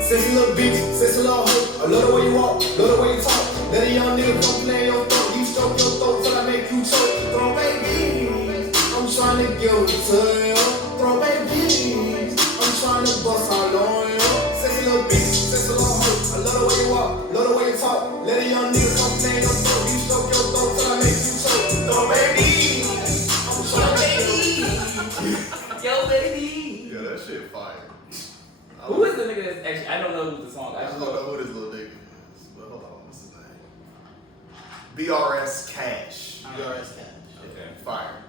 Sexy little bitch, sexy little hoe. I love the way you walk, love the way you talk. Let a young nigga come play your throat. You stroke your throat till I make you choke. Throw babies, I'm trying to give it to you. Throw babies, I'm trying to bust all on you. Sexy little bitch, sexy little hoe. I love the way you walk, love the way you talk. Let a young nigga come play your throat. You stroke your throat till I make you choke. Throw babies, I'm trying to give it. Yo, baby. Yeah, that shit fire. Who is the nigga that's actually, I don't know who the song I is. don't know who this little nigga is, but hold on, what's his name? BRS Kash. BRS Kash. Okay, fire.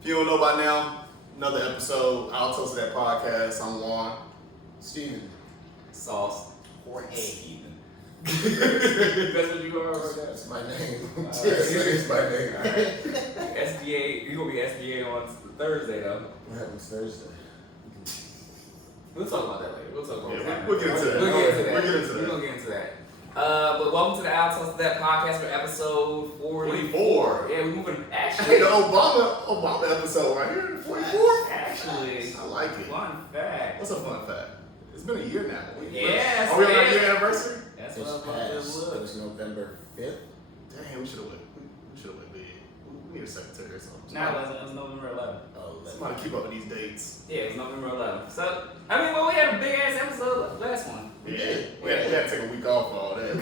If you don't know by now, another episode, I'll toast that podcast. I'm Juan. Steven. Sauce. Jorge. Steven. That's what you are? That's my name. Yes, that is my name. Alright. SDA, you gonna be SDA on Thursday though. What happens Thursday? We'll talk about that later. We'll talk about that. We'll get into that. We'll get into that. We'll get into that. We're gonna get into that. But welcome to the Outsource That podcast for episode 44. Yeah, we're moving. Actually, Hey, the Obama episode right here, 44. Actually, I like it. Fun fact. What's a fun fact? It's been a year now. Yes, Are we on our man. year anniversary? That's It's what I'm about to past. It look. was November 5th. Damn, we should have went. We should have went big. We need a secretary or something. Nah, it was November 11th. Oh, Somebody keep up with these dates. Yeah, it was November 11th. So, I mean, well, we had a big ass episode last one. We had to take a week off for all that. It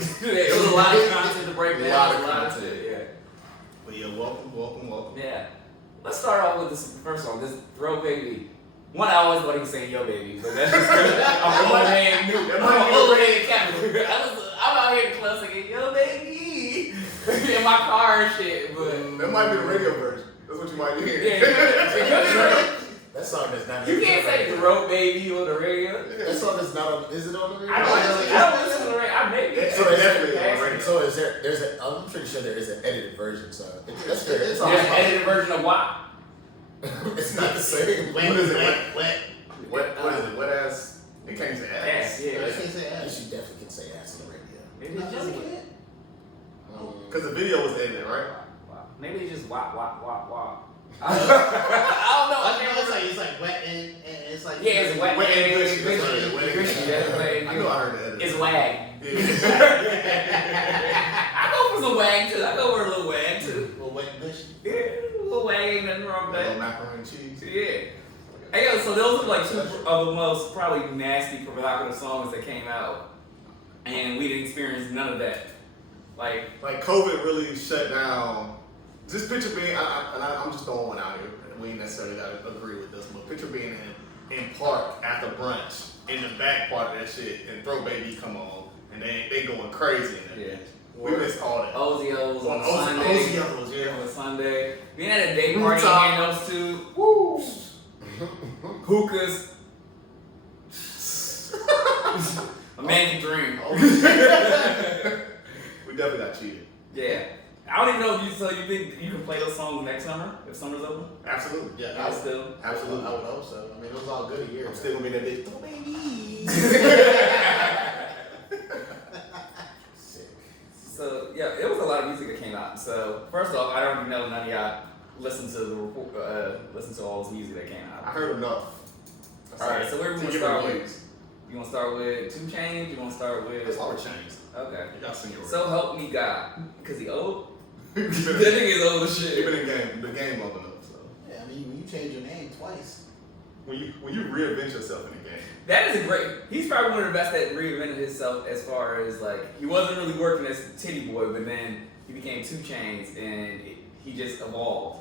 was a lot of content to break down. A lot of content, content. yeah. But yeah, welcome. Yeah. Let's start off with this first one, this Throw Baby. One, I always thought he was saying Yo Baby, but that's just good. I'm an old man new. I'm an old man capital. I'm out here in the club singing Yo Baby in my car and shit, but That might be the radio version. That's what you might be hearing. yeah. That song is not. You can't say Throw Baby on the radio. That song is not on. Is it on the radio? I don't listen to the radio. I maybe. It's So definitely on the radio. So is there? There's a. I'm pretty sure there is an edited version. So that's fair. There's an edited version of WAP. It's not the same. What is it? What is it? Wet ass? It can't say ass. Ass, yeah. You should definitely can say ass on the radio. Maybe it's just Because the video was edited, right? Maybe it's just WAP. I don't know. I can't remember. It's like wet and it's like Yeah, it's wet. Wet and Gushy. gushy. That's right, wet and Gushy, gushy. that's wet and I know I heard the edit. It's wag. Yeah. I go for some wag too. I go for a little wag too. Well, wet and gushy. Yeah, a little wag ain't nothing wrong with Little that. macaroni and cheese. Yeah. Hey, yo, so those are like two of the most probably nasty, provocative songs that came out, and we didn't experience none of that. Like COVID really shut down. Just picture being, I'm just throwing one out here. We ain't necessarily got to agree with this, but picture being in park after brunch, in the back part of that shit, and Throw Baby come on, and they going crazy in there. Yeah. We missed all that. Ozios on Ozios, Sunday. yeah. On Sunday. Being at a day party Rooftop. and those two. Woo. Hookahs. A man's dream. We definitely got cheated. Yeah. I don't even know if you think you can play those songs next summer if summer's open? Absolutely. Yeah, Yeah, still. Absolutely. I would hope so. I mean, it was all good a year I'm ago. still gonna be that bitch. Throw Baby. Sick. So yeah, it was a lot of music that came out. So first off, I don't even know none of y'all listen to the listen to all this music that came out. I heard enough. All right, so where we To gonna give start it with? reviews. You want to start with 2 Chainz? You want to start with? It's all changed. Okay. You got senior. So help me God, because he old. He That nigga is old as been shit. in the game long enough. So Yeah, I mean, when you change your name twice. when you reinvent yourself in the game, That is a great. He's probably one of the best that reinvented himself as far as like he wasn't really working as Titty Boy, but then he became 2 Chainz and he just evolved.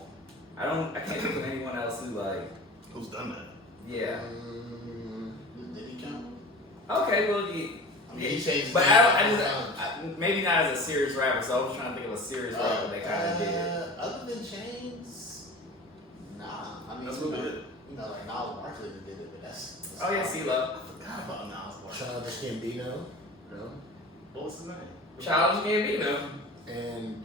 I can't think of anyone else who like. who's done that? Yeah. Did he count? Okay. Well, I mean, he changed. but his I name don't. Maybe not as a serious rapper. So I was trying to think of a serious rapper that kind of did. Other than Chainz, nah. I mean, That's you what know, we did. you know, like Nas Barkley did it, but that's Oh yeah, CeeLo. I forgot about Nas Barkley. Childish Gambino, you know, What was his name? Childish Gambino. and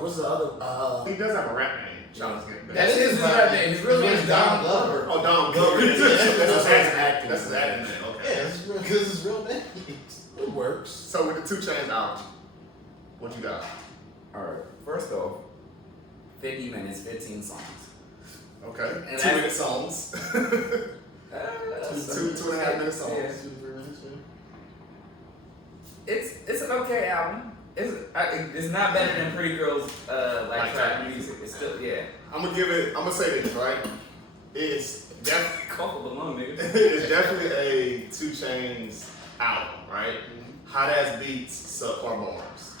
what's the other? He does have a rap name. Childish Gambino. That is his rap name. His real name is Don Glover. Oh, Don Glover. That's his acting. That's his acting name. Yeah, Okay. that's his real because it's real names. It works. So with the 2 Chainz album, what you got? Alright, first off, 50 minutes, 15 songs. Okay. And 2-minute songs. Two 2.5-minute songs. Yeah. 2 to 3 minutes. It's an okay album. It's not better than Pretty Girls like trap music. It's still I'm gonna say this, right? It's definitely Couple alone, nigga. it's definitely a 2 Chainz album, right? Hot ass beats, subpar bars,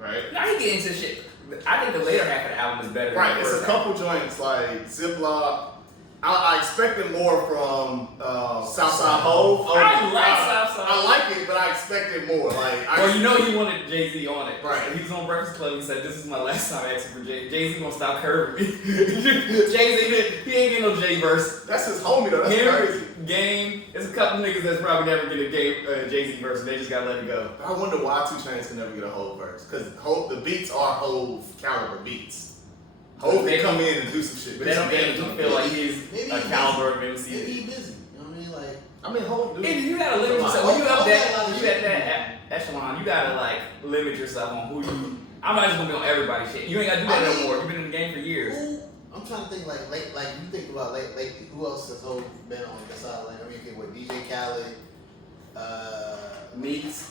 right? Now he get into shit. I think the later half of the album is better. Right, than the it's a first couple joints like Ziploc. I expected more from Southside Hov. I like Southside. I like it, but I expected more. Like, Well, you know he wanted Jay-Z on it. Right. He was on Breakfast Club. He said, "This is my last time asking for Jay. Jay-Z gonna stop curving me." Jay-Z, he ain't getting no Jay verse. that's his homie though. That's crazy. Game. There's a couple niggas that's probably never get a Jay-Z verse, and they just gotta let it go. I wonder why 2 Chainz can never get a Hov verse, because the beats are Hov caliber beats. Hov can come in and do some shit, But they don't make him feel like he's Maybe a he's caliber of MC. Maybe he's busy. You know what I mean? Like, I mean, Hov do. And you gotta limit yourself. When you Hold up on, that, hold on, you at that echelon, you gotta like limit yourself on who you. I'm not just gonna be on everybody's shit. You ain't gotta do that no more. You've been in the game for years. who? I'm trying to think like you think about lately. Who else has Hov been on the side? Like, I mean, okay, what DJ Khaled, Meeks.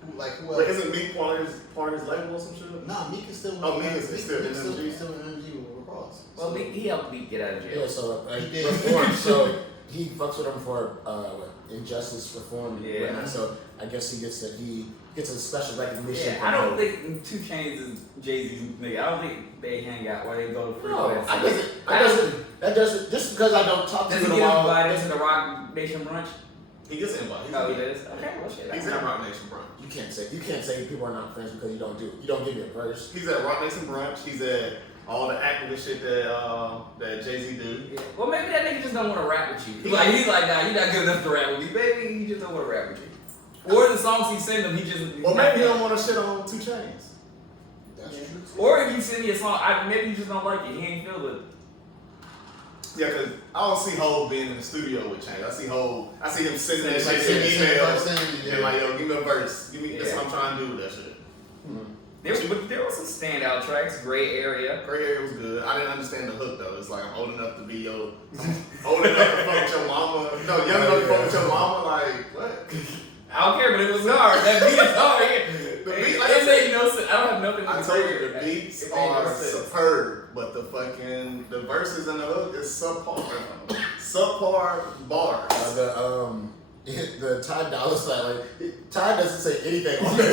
Who else? Like, isn't Meek part of his label or some shit? Nah, Meek is still. Oh, Meek is still in still MG. still in MG with Ross. Well, he helped me get out of jail. Yeah, so He did. reform, so he fucks with him for injustice reform. Yeah. Whatnot. So I guess he gets a special recognition. Yeah, I don't think 2 Chainz is Jay-Z's nigga. I don't think they hang out where they go to free. No, that doesn't. Just because I don't talk to Does him he in a get while. invited to the Rock Nation brunch? He gets invited. Oh, he does. Okay, well shit. He's at Rock Nation brunch. You can't say people are not friends because you don't give me a verse. He's at Rock Nation brunch. He's at all the activist shit that Jay-Z do. Yeah. Well, maybe that nigga just don't want to rap with you. He's like, nah, you're not good enough to rap with me, baby. He just don't want to rap with you. Or the songs he send him, he just. Well, maybe he don't want to shit on 2 Chainz. That's true. Or if you send me a song, maybe you just don't like it. He ain't feel it. Yeah, cause I don't see Hov being in the studio with Chainz. I see him sending that Like, shit in email yeah. and like, yo, give me a verse. That's Yeah. what I'm trying to do with that shit. There was some standout tracks. Gray Area. Gray Area was good. I didn't understand the hook though. It's like I'm old enough to be old enough to fuck with your mama. No, young enough to fuck with your mama. Like what? I don't care, but it was hard. That beat is hard. The beat, like it I made said, no sense. I don't have nothing to I say. told you the beats It made no are sense. superb, but the verses and the hook is subpar bars. The Ty Dolla Sign, like Ty doesn't say anything on it.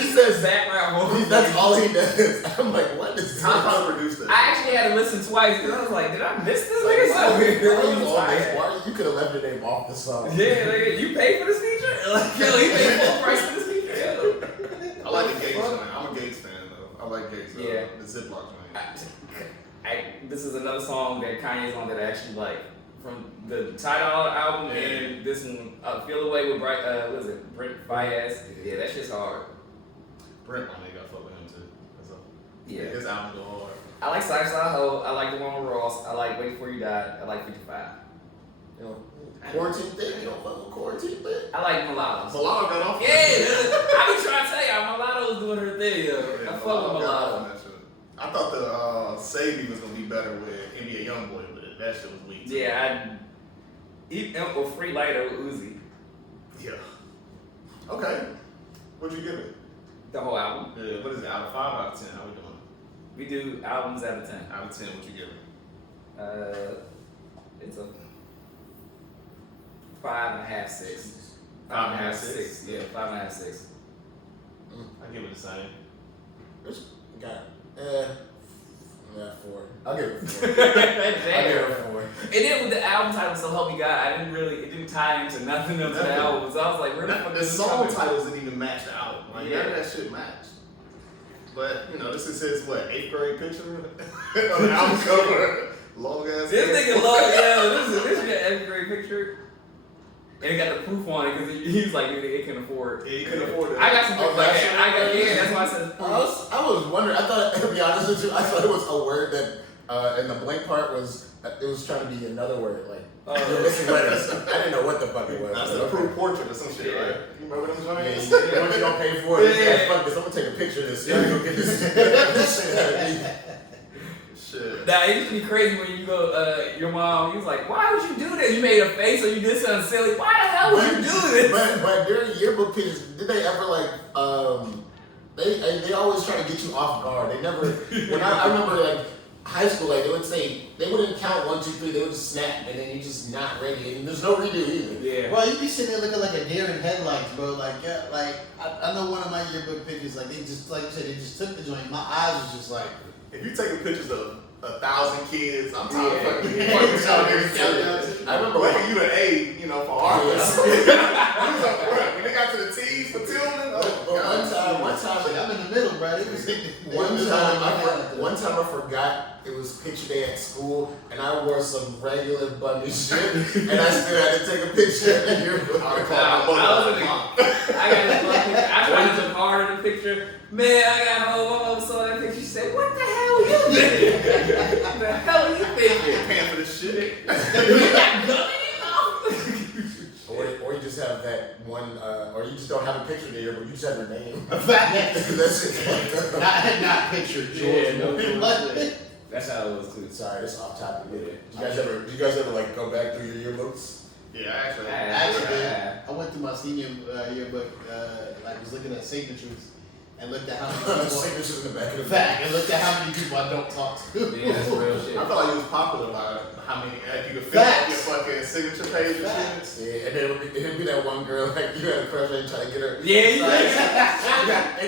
He says Background vocals. that's all he does. I'm like, what is Ty this? probably produced it. I actually had to listen twice because I was like, did I miss this nigga over here? Why you could have left your name off the song? Yeah, like, you paid for this feature? Like, yo, he paid full price for this feature? Yo. I like the Gates joint. I'm a Gates fan though. I like Gates. Yeah. The Ziploc joint. This is another song that Kanye's on that I actually like. From the title album and this one, Feel Away with what is it, Brent Fayez? Yeah, that shit's hard. Brent, my nigga, I fuck with him too. That's all. Yeah. His album go hard. I like Southside Ho. I like the one with Ross. I like Wait Before You Die. I like 55. You know, quarantine thing. You don't fuck with quarantine thing. I like Mulattoes. Mulatto got off. Yeah, I be trying to tell y'all, Mulatto's doing her thing, yo. I fuck with Mulatto. I thought the Sadie was gonna be better with NBA YoungBoy, but that shit was weak. Too. Yeah, or Free Lighter with Uzi. Yeah. Okay. What'd you give it? The whole album. Yeah. What is it? Out of 5, out of 10? How we doing? We do albums out of 10. Out of 10, what you give it? It's a 5.5, 6. 5.5, 6? Yeah, 5.5, 6. I give it the same. Yeah, 4. I'll give it a 4. Damn. I'll give it a 4. And then with the album title, So Help Me God, it didn't tie into nothing else to the album. So I was like, where the fuck The is this song coming from? titles didn't even match the album. Like, none of that shit matched. But, this is his, 8th grade picture on the album cover. Long ass. This nigga this is an 8th grade picture. And it got the proof on it because he's like, it can afford. Yeah, he couldn't afford it. I got some things like that. Yeah, that's why I said I was wondering. I thought, to be honest with you, I thought it was a word that in the blank part was it was trying to be another word. Like you're missing letters. I didn't know what the fuck it was. That's the proof or some shit, right? You remember them joints? Yeah, what you gonna pay for it? Yeah. Yeah, fuck this. I'm gonna take a picture of this. Y'all go get this shit out of me. Shit. Nah, it used to be crazy when you go, your mom, he was like, why would you do this? You made a face or you did something silly. Why the hell would you do this? But during yearbook pictures, did they ever like they always try to get you off guard. They never when I remember like high school, like they would say they wouldn't count 1, 2, 3, they would just snap and then you just not ready and there's no redo either. Yeah. Bro, you be sitting there looking like a deer in headlights, bro. Like, yeah, like I know one of my yearbook pictures, like they just, like you said, they just took the joint. My eyes was just like, If you taking pictures of 1,000 kids, I'm tired Yeah. of fucking I remember What you an A, you know, for artists. When they got to the T's for Tillman, one time, I'm in the middle, bro. It was one time I forgot it was picture day at school, and I wore some regular buggy shit, and I still had to take a picture of the yearbook. I got this one picture. I tried to look hard in the picture. Man, I got home, I saw that picture. She said, what the hell are you thinking? What the hell are you thinking? Paying for this shit. You got gum in your mouth? Or you just have that one, or you just don't have a picture there, but you just have your name. That's That's it. not picture, George. Yeah, no, Like, That's how it was too. Sorry, that's off topic. Yeah. Do you guys ever like go back through your yearbooks? Yeah, actually. I went through my senior yearbook, like was looking at signatures and looked at how many people. Signatures in the back of the Fact, and looked at how many people I don't talk to. Yeah, that's real shit. I felt like it was popular by how many you could fit Facts. your fucking signature page and Facts. shit. Yeah, and then it'd be that one girl like you had a crush on and try to get her. Yeah,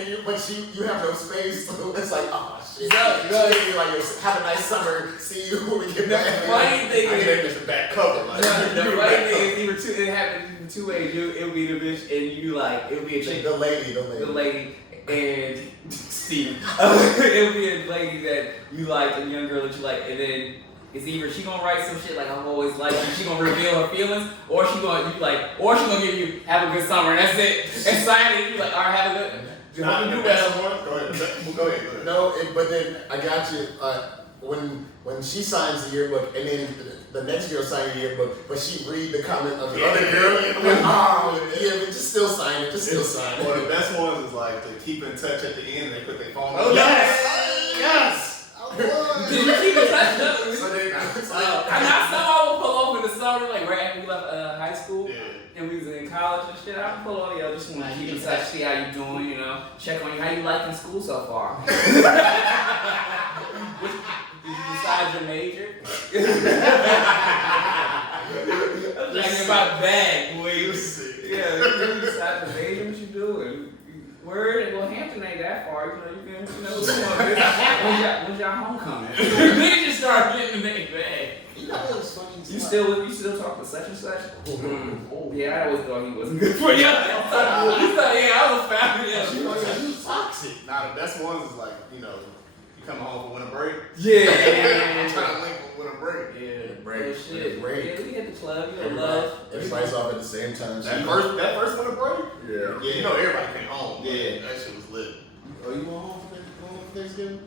you But you have no space, so it's like, oh shit. No. You're like, have a nice summer. See you when we get back. funny thing I is, gave this the back cover. Like, the right thing is, it happened in two ways. It would be the bitch, and you like, it would be a chick, The lady. the lady, and Steve. It would be a lady that you like, a young girl that you like, and then it's either she gonna write some shit like I've always liked you, she gonna reveal her feelings, or she gonna give you have a good summer, and that's it. And sign it, you like, all right, have a good. Not You the do best well. one. Go ahead. Go ahead. No, but then I got you. When she signs the yearbook, and then the next girl signs the yearbook, but she read the comment of the other girl, I'm like, oh yeah, but just still sign it. Just still sign it. One of the best ones is like to keep in touch at the end. They put their phone. Oh, on. yes. Did you keep in touch? So then, I know some I would pull off in the summer, like right after we left high school, Yeah. and we was in college and shit. I would pull on, just want to keep in touch, see how you doing, check on you, how you liking school so far. Did you decide your major? I'm talking about bag, boy. Yeah, you decide your major, what you doing? Word, well, Hampton ain't that far, you can, when's y'all homecoming? Niggas just start getting in their bag. You know what was funny? You still talk to such and such? Yeah, I always thought he wasn't good for you. I was a family. She was toxic. Nah, the best ones is like, you come home for winter break. Yeah. Trying to link with winter break. Yeah, break. real shit. Break. Yeah, we hit the club, love. Everybody's off at the same time. That first winter break? Yeah. Yeah, everybody came home. Yeah. That shit was lit. Are you going home for Thanksgiving?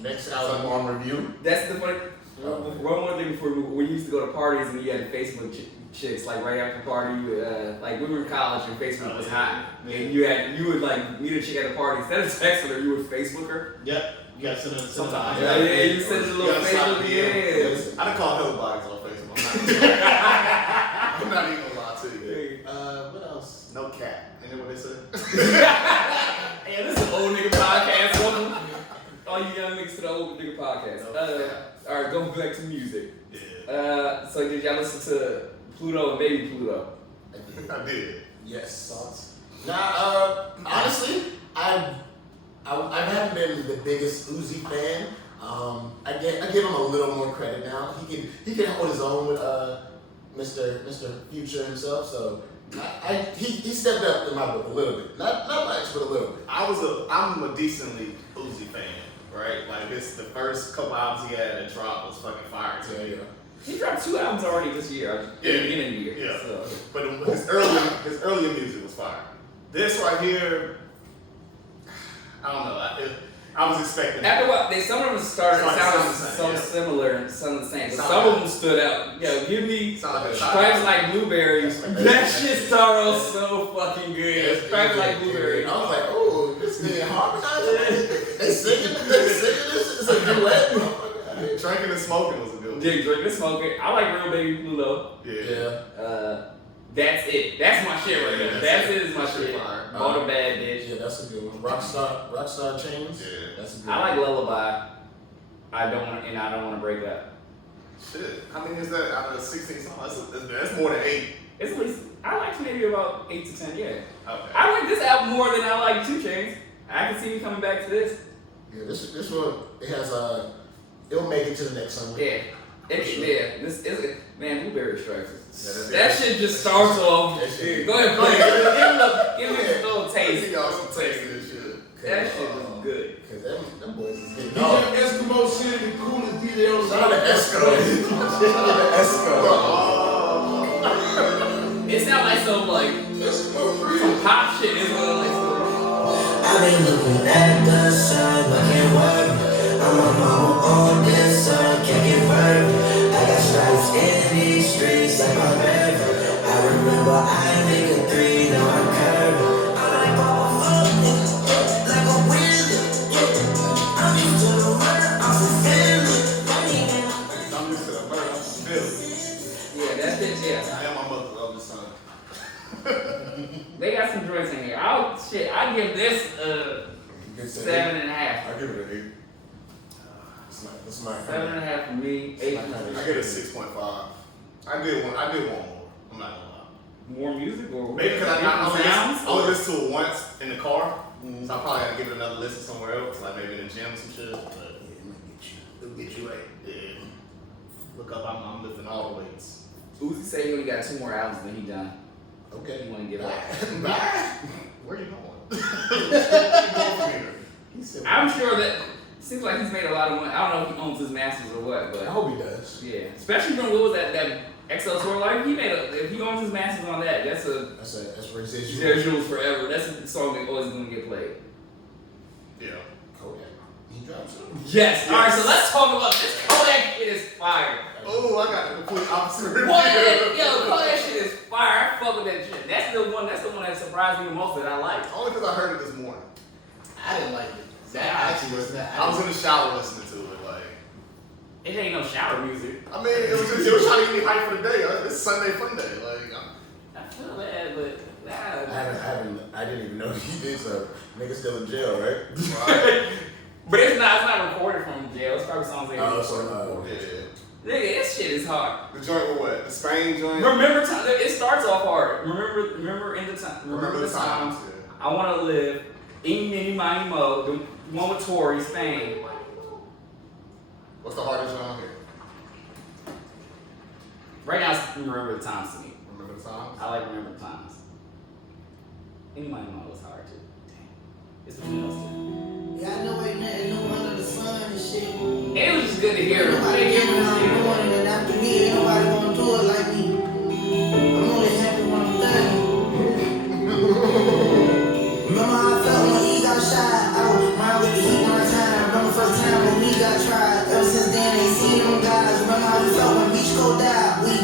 Next album on review. That's the funny. One more thing before we used to go to parties and you had Facebook chicks like right after the party. Like we were in college and Facebook was hot, and you would like meet a chick at a party instead of texting her, you would Facebook her. Yep. You gotta send them Sometimes. Yeah, Yeah, you send a little Facebook. Yeah. I done called hella bodies on Facebook. I'm not even gonna lie to you. What else? No cap. Ain't that what they said? Hey, this is an old nigga podcast. Welcome, all you young niggas to the old nigga podcast. All right, going back to music. Yeah. So did y'all listen to Pluto and Baby Pluto? I did. Yes. Thoughts? Nah, honestly, I haven't been the biggest Uzi fan. I give him a little more credit now. He can hold his own with Mr. Future himself. So he stepped up in my book a little bit, not much, but a little bit. I'm a decently Uzi fan, right? Like the first couple albums he had that dropped was fucking fire to me. Yeah. He dropped 2 albums already this year. At the beginning of the year. Yeah. So. But his earlier music was fire. This right here, I don't know. I was expecting After that. what, some of them started Sound sounding the same, so yeah. similar and sounding the same, but Sound some like- of them stood out. Yo, give me Sound like a Stripes Like Blueberries. That shit started off so fucking good. Stripes Like Blueberries. I was like, oh, this nigga harmonizing. They singing this. It's a duet. Drinking and smoking was a good one. Dick Drink and Smoking. I like Real Baby Blue though. Yeah. That's it. That's my shit right there. That's it is my shit. Fire. Motor Bad Bitch. Yeah, that's a good one. Rockstar Chains. Yeah. That's a good I one. like Lullaby. I don't want to break up. Shit. How many is that out of 16 songs? That's more than 8. It's at least I like maybe about 8 to 10. Yeah. Okay. I like this album more than I like 2 Chainz. I can see me coming back to this. Yeah, this one it has it'll make it to the next summer. Yeah. Yeah. This is man. Blueberry Stripes. Yeah, That shit just starts off. That shit- Go ahead, play it. Give me a little taste. Y'all some taste of this shit. That shit was good. Cause them boys is hitting DJ off. Eskimo shit, the coolest DJ on the Shout out to Esco. Shout out to Esco. It sounds like some pop shit. It's like I've been looking at the sun, but can't worry. I'm on my own all this sun, can't get burned. I got stripes in these streets like my river. I remember I make a 3, now I'm curving. I like Papa fuck, like a wizard. I'm used to the murder, I'm fulfilling. I'm used to the murder. I'm still. yeah, that shit. Yeah. I am my mother's oldest son. They got some joints in here. I give this a Good 7.5. I give it an That's my 7.5 for me. 8 My for kind 8. me. I give it a 6.5. I did one more. I'm not gonna lie. More music or Maybe because I sounds? only listen to it once in the car, so I probably gotta give it another listen somewhere else, like maybe in the gym or some shit. But it'll get you right. Yeah. Look up, I'm lifting all the weights. Uzi say he only got 2 more albums than he done. Okay. He want to get out. Bye. Where you going? Where you going from here? He said, I'm sure that seems like he's made a lot of money. I don't know if he owns his masters or what, I but hope he does. yeah. Especially from what was that XL tour? Like if he owns his masters on that, that's That's residuals forever. That's a song that always gonna get played. Yeah. Kodak. He drops it. Yes. All right. So let's talk about this. Kodak shit is fire. Oh, I got the complete opposite review. What? Yo, Kodak shit is fire. I fuck with that shit. That's the one that surprised me the most that I like. Only because I heard it this morning. I didn't like it. Yeah, Actually, was not. I was in the shower listening to it, like. It ain't no shower music. I mean, it was trying to get me hyped for the day. It's Sunday fun day. Like, I feel bad, but I didn't even know he did so. Nigga still in jail, right? right? but it's not recorded from jail. It's probably songs they Yeah. Nigga, this shit is hard. The joint with what? The Spain joint? Remember time. It starts off hard. Remember in the time. Remember the times. Yeah. I want to live. Eeny, meeny, miny, mo. The one with Tory, Spain. What's the hardest joint on here? Right now, it's Remember the Times to me. Remember the times? I like Remember the Times. Eeny, miny, mo was hard too. Damn. It's between those two. Yeah, I know ain't nothing new under the sun and shit. And it was just good to hear. Nobody giving what I'm doing, and after me, ain't nobody gonna do it like me. I'm only happy when I'm 30. Remember how I felt when he got shot? I was around with the heat one time. Remember first time when we got tried. Ever since then, ain't seen them guys. Remember how we felt when Beach Code died? We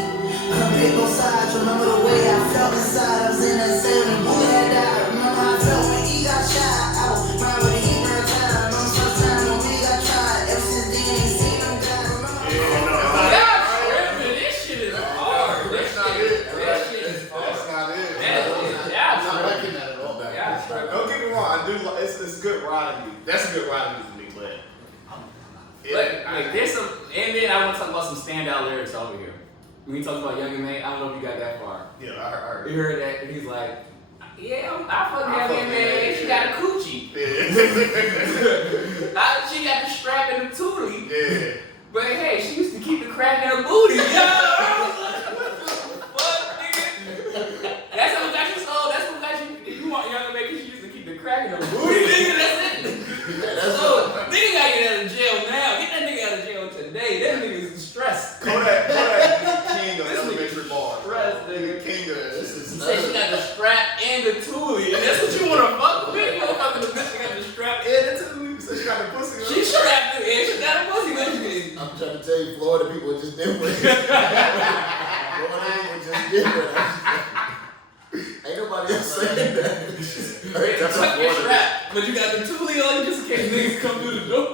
couldn't pick no sides. Remember the way I felt inside. I was in that cell and Boo had died. Remember how I felt when he got shot? I was around with the heat one time. Remember first time when we got tried. Ever since then, ain't seen them guys. Remember how God, tripping. This shit is hard. This That's not shit it. is hard. That's not it. Yeah, I'm not liking that at all. Yeah. Don't get me wrong, I do. It's good riding music. That's a good riding music to me, but. Like there's some, and then I want to talk about some standout lyrics over here. When he talks about Young and May, I don't know if you got that far. Yeah, I heard. You heard that? And he's like, yeah, I fuck I Young fuck and May. She got a coochie. Yeah. She got the strap and the toolie. Yeah. But hey, she used to keep the crack in her booty. Yo, I was like, what the fuck, nigga? That's what got you sold. That's what got you. You want Young and May because she used to keep the crack in her booty, nigga. That's it. So, nigga gotta get out of jail now. Get that nigga out of jail today. That nigga is stressed. Kodak is the king of This nigga elementary bars. stressed, nigga. The king of that. This is He said she got the strap and the toolie. And that's what you wanna fuck with? You wanna fuck with the bitch that got the strap and the toolie? So she got the Ain't nobody else saying that. Tuck your strap, but you got the Toolie on just in case niggas come through the door.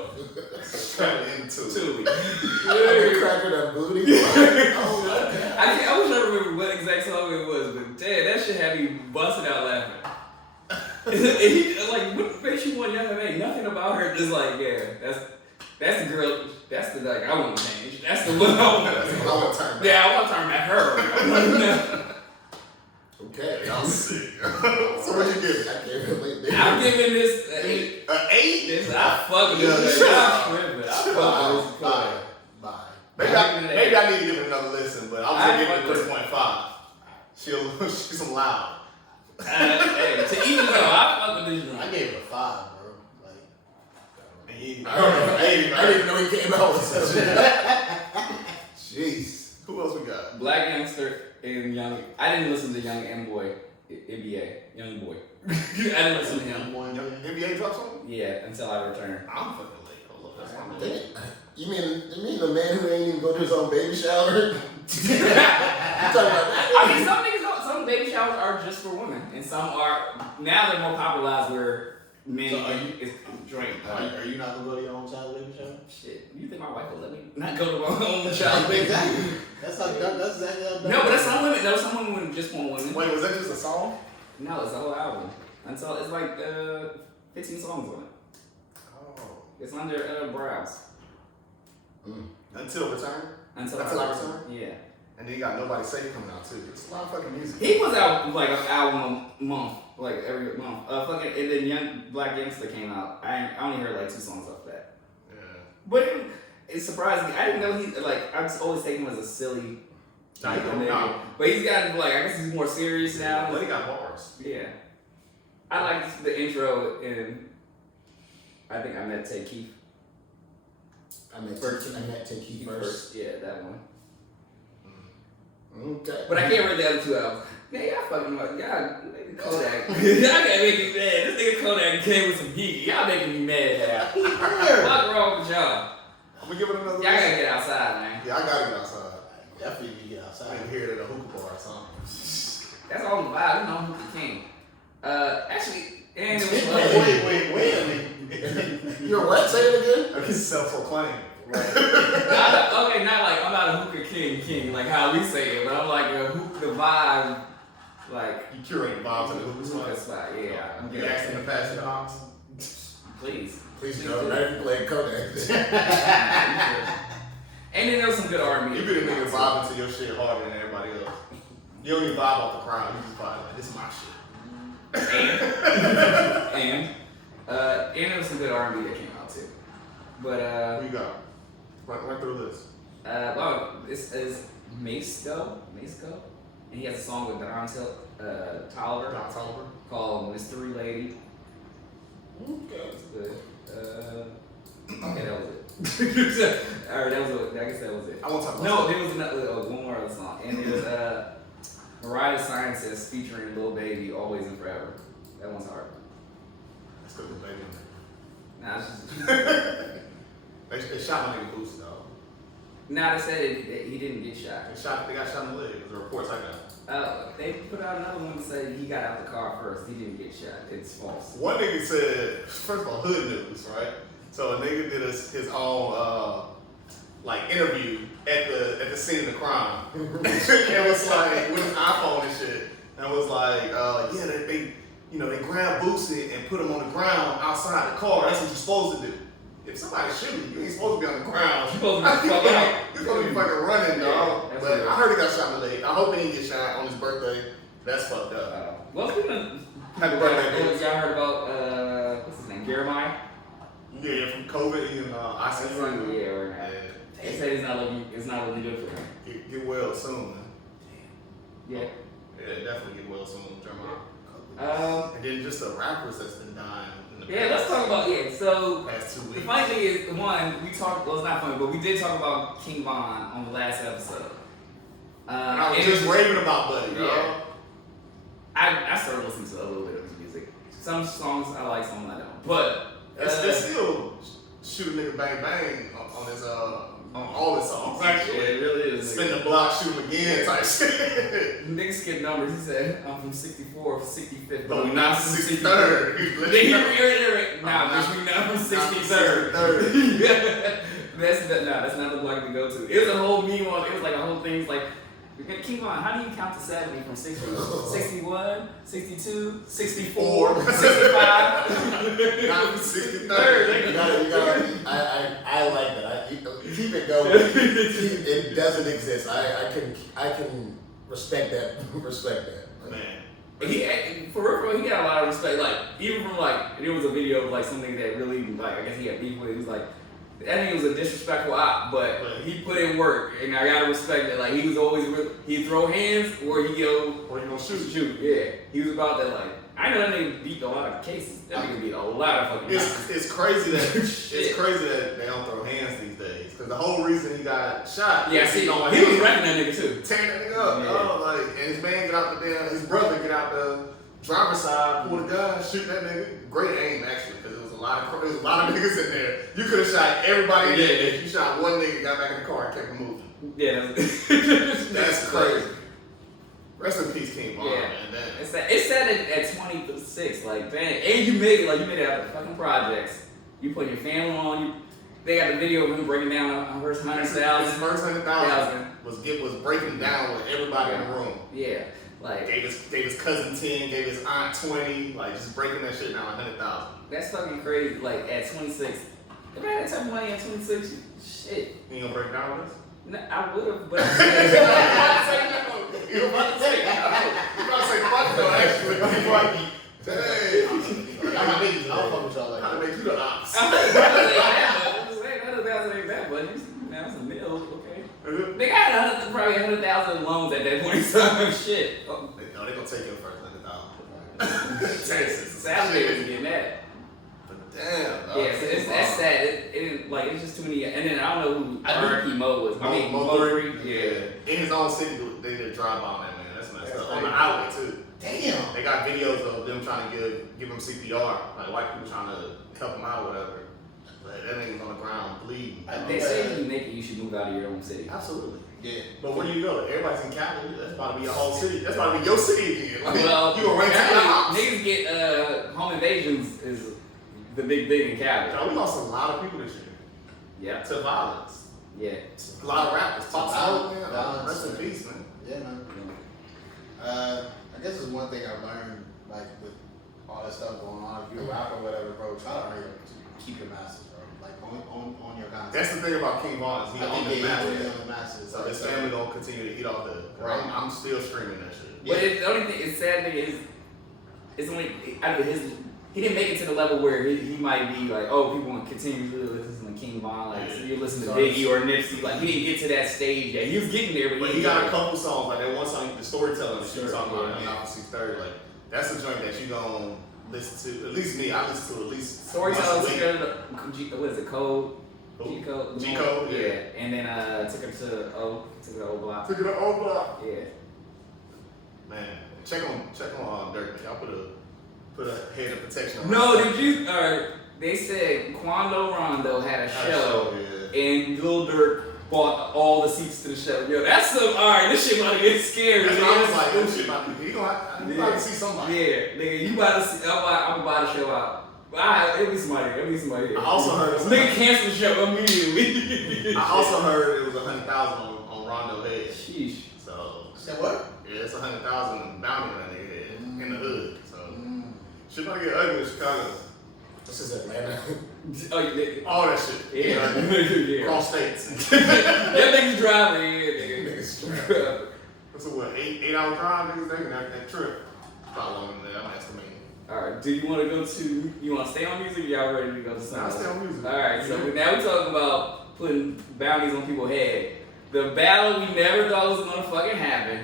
Turn it into Toolie. Yeah. Cracking that booty. I wish I remember what exact song it was, but damn, that shit had me busting out laughing. And he, like, what makes you want Young M.A? Nothing about her, just like, yeah, that's the girl, that's the, like, I won't change. That's the one I want to turn back. Yeah, I want to turn back her. Okay. Y'all sick. So what you give? I can't relate that. I'm giving this an 8. An 8? This, I fuck with this. Y'all tripping. I fuck with this. Bye. Maybe I need to give it another listen, but I was gonna give it a 3.5. She's some loud. Hey, to even though I fuck with this joint. I gave it a 5, bro. Like, I didn't even know he came out with such Jeez. Who else we got? Black Youngster and Young. I didn't listen to Young M-Boy, NBA, Young Boy. I didn't listen to him. NBA drop something? Yeah, until I return. I'm fucking late. Hold up, that's my You mean the man who ain't even go to his own baby shower? You talking about that? I mean, some baby showers are just for women, and some are now they're more popularized where men So are is drink. Are you not gonna go to your own child baby shower? Shit, you think my wife will let me not go to my own child baby? Exactly. That's exactly how. No, but that's some women. No, some women just want women. Wait, was that just a song? No, it's a whole album. Until it's like 15 songs on it. Oh. It's under Browse. Until Return? Until I Return? Yeah. And then you got Nobody Safe coming out too. It's a lot of fucking music. He puts out like an album a month, like every month. And then Black Youngster came out. I only heard like 2 songs off that. Yeah. But it's surprising. I didn't know I just always take him as a silly type of nigga. But he's gotten I guess he's more serious now. But he got bars. Yeah. I like the intro in, I think I met Tay Keith. I met Take Keith first. Yeah, that one. Okay. But I can't read the other 2 albums. Man, y'all fucking y'all nigga Kodak. Y'all gotta make me mad. This nigga Kodak came with some heat. Y'all making me mad now. What's wrong with y'all? I'm gonna give it another Y'all gotta get outside, man. Yeah, I gotta get outside. Definitely need to get I outside. didn't hear it at a hookah bar or something. That's all the vibe. You know who the king. Actually, and it was Wait a minute. You're what? Say it again? I can self-proclaim. okay, not like I'm not a hookah king, like how we say it, but I'm like the vibe, like You curate vibes in the hookah spot. Yeah, I'm You good. asking to pass it on? Please Please do. no. Not even playing Kodak. And then there was some good R&B. You be the nigga vibing to your shit harder than everybody else. You don't even vibe off the crowd. You just vibe like, this is my shit. And there was some good R&B that came out too. But Who you got? Run through this. well, this is Mace-Go, and he has a song with Don Tolliver Don Tolliver. called Mystery Lady. Okay. It's good. Okay, that was it. Alright, that was it. I guess that was it. I want to talk about No, there was another one more other song, and it was Mariah Sciences featuring Lil Baby, Always and Forever. That one's hard. Let's go to the baby. Nah, it's just, They shot my nigga Boosie, though. nah, they said he didn't get shot. They got shot in the leg. It was the reports I got. They put out another one that said he got out the car first. He didn't get shot. It's false. One nigga said, first of all, hood news, right? So a nigga did his own interview at the scene of the crime. And was like with his iPhone and shit. And was like, they grabbed Boosie and put him on the ground outside the car. That's what you're supposed to do. If somebody's shooting, you ain't supposed to be on the ground. You're supposed to be fucking out. You're supposed to be fucking running, dog. Yeah, But real. I heard he got shot in the leg. I hope he didn't get shot on his birthday. That's fucked up. Well, speaking of, Happy birthday, Boosie. y'all heard about what's his name, Jeremiah? Yeah, from COVID and ICU. Yeah, or not. They said it's not looking good for him. Get well soon, man. Yeah. Yeah, definitely get well soon, Jeremiah. And then just the rappers that's been dying. In the Yeah, let's talk about So past 2 the weeks. funny thing is, we talked. Well, it's not funny, but we did talk about King Von on the last episode. I was just raving about Buddy, Yeah. dog. I started listening to a little bit of his music. Some songs I like, some I don't. But It's still shoot a nigga bang bang on his all his songs. Yeah, it really is. Spin the block, shoot him again type shit. Niggas skip numbers. He said, I'm from 64th, 65th, But we not from 63rd. Then he reiterated, nah, bitch, we not from 63rd. That's not the block to go to. It was a whole meme on, it was like a whole thing, it's like, keep on, how do you count to 70 from 60? 61, 62, 64, 65? Not from 63rd. You gotta, I like that. Keep it going. It doesn't exist. I can respect that. Man. For real, he got a lot of respect. Like, even from like, there was a video of like something that really, like, I guess he had beef with. He was like, that nigga was a disrespectful op, but he put in work, and I gotta respect that. Like, he was always, he'd throw hands, or he'd go, Or you gonna shoot? shoot. Yeah, he was about that. Like, I know that nigga beat a lot of cases. That nigga beat a lot of fucking cases. It's crazy that Shit. they don't throw hands these days. Because the whole reason he got shot, Yeah, see, he was wrecking that nigga too. tearing that nigga up. Yeah. Oh, like, and his man get out the damn, his brother get out the driver's side, pull the gun, shoot that nigga. Great aim actually, because there was a lot of niggas in there. You could have shot everybody in there. If you shot one nigga, got back in the car, and kept it moving. Yeah, That's crazy. Rest in peace, King Von, Yeah. man. That, It's sad at 26, like, man, and you made it out of the fucking projects. You put your family on. They got the video of him breaking down on first his 100,000. first 100,000 was breaking down with everybody in the room. Yeah, like Gave his cousin 10, gave his aunt 20, like just breaking that shit down 100,000. that's fucking crazy. Like at 26, if I had that type of money at 26, shit, You ain't gonna break down with us? I would have. But You about to say no. You about to say fuck no, actually. You like, dang. I'm not niggas. I don't fuck with y'all like How to that. make you the ops? I'm just saying, 100,000 ain't that much. That's a mill, okay. They got probably 100,000 loans at that point in time. Shit. Oh. No, they gonna take your first 100,000. Texas. Saturday was getting that. But damn. dog. Yeah, so that's sad. It's just too many. And then I don't know who RP Mo was. I mean, Mo Mo 3. 3. Yeah. In his own city, they did a drive-by on that man. That's messed That's up. On the crazy. highway too. Damn. They got videos of them trying to give him CPR, like white people trying to help him out, whatever. But that nigga's on the ground bleeding. They say if you make it, you should move out of your own city. Absolutely. Yeah. But where do you go? Everybody's in Cali. That's about to be your whole city. That's about to be your city again. Like, Well, you gonna rank apparently, to niggas get home invasions is the big thing in Cali. the we lost a lot of people this year Yeah, to violence. yeah. A lot of rappers. Pop Smoke, man. Violence. Rest in peace, man. Yeah, man. I guess it's one thing I learned, like with all that stuff going on. If you're a rapper or whatever, bro, try to hurry up to keep your masters, bro. Like on your content. That's the thing about King Von. Is he I on think the he's map. really on the masses. So his family gonna continue to eat off the. Right. I'm still streaming that shit. But the only thing, it's sad thing is, it's only out of his. He didn't make it to the level where he might be like, oh, people want to continue to listen to King Von, like so you listen to Biggie or Nipsey. Like he didn't get to that stage yet. He was getting there, But he got a couple songs, like that one song, the storytelling that you were Sure, talking about, yeah. I'm not 630. Like that's a joint that you gonna listen to. At least me, I listen to at least Storytelling once a took week. her to what is it, Code? Who? G-Code? G-Code, yeah. And then took her to O Block. Took it to O Block. Yeah. Man, check on Dirk. Y'all put a head of protection on. No, did you? They said Quando Rondo had a show, yeah. and Lil Durk bought all the seats to the show. Yo, that's some. All right, this shit about to get scary. That's man. why I was like, this shit about to be. You about to see somebody. Yeah, nigga, you about to see? I'm gonna buy the show out. It'll be somebody. I also heard. Nigga cancel the show immediately. I also heard it was 100,000 on Rondo head. Sheesh. So Said what? yeah, it's 100,000 bounty on that nigga head in the hood. So shit about to get ugly in Chicago. This is Atlanta. Oh, yeah. All that shit. Yeah. Yeah. Cross states. That niggas driving, nigga. Niggas That's a what, 8 hour drive, niggas taking that trip. Probably longer than that, I'm estimating. Alright, do you want to go to, you want to stay on music or y'all ready to go to something Nah, else? stay on music. Alright, so now we talking about putting bounties on people's head. The battle we never thought was going to fucking happen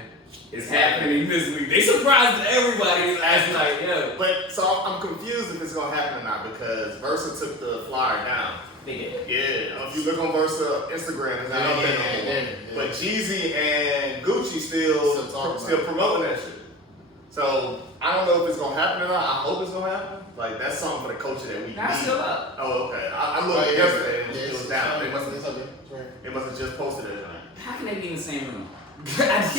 is happening this week. They surprised everybody last night, yo. But, so I'm confused if it's gonna happen or not because Versa took the flyer down. They did. Yeah, if you look on Versa Instagram, it's not up there no more. But Jeezy and Gucci still promoting that shit. So I don't know if it's gonna happen or not. I hope it's gonna happen. Like that's something for the culture that we Nah, need. it's still up. Oh, okay. I looked yesterday and it was down. They must have. It's okay. It's right. It must have just posted it. How can they be in the same room? It's that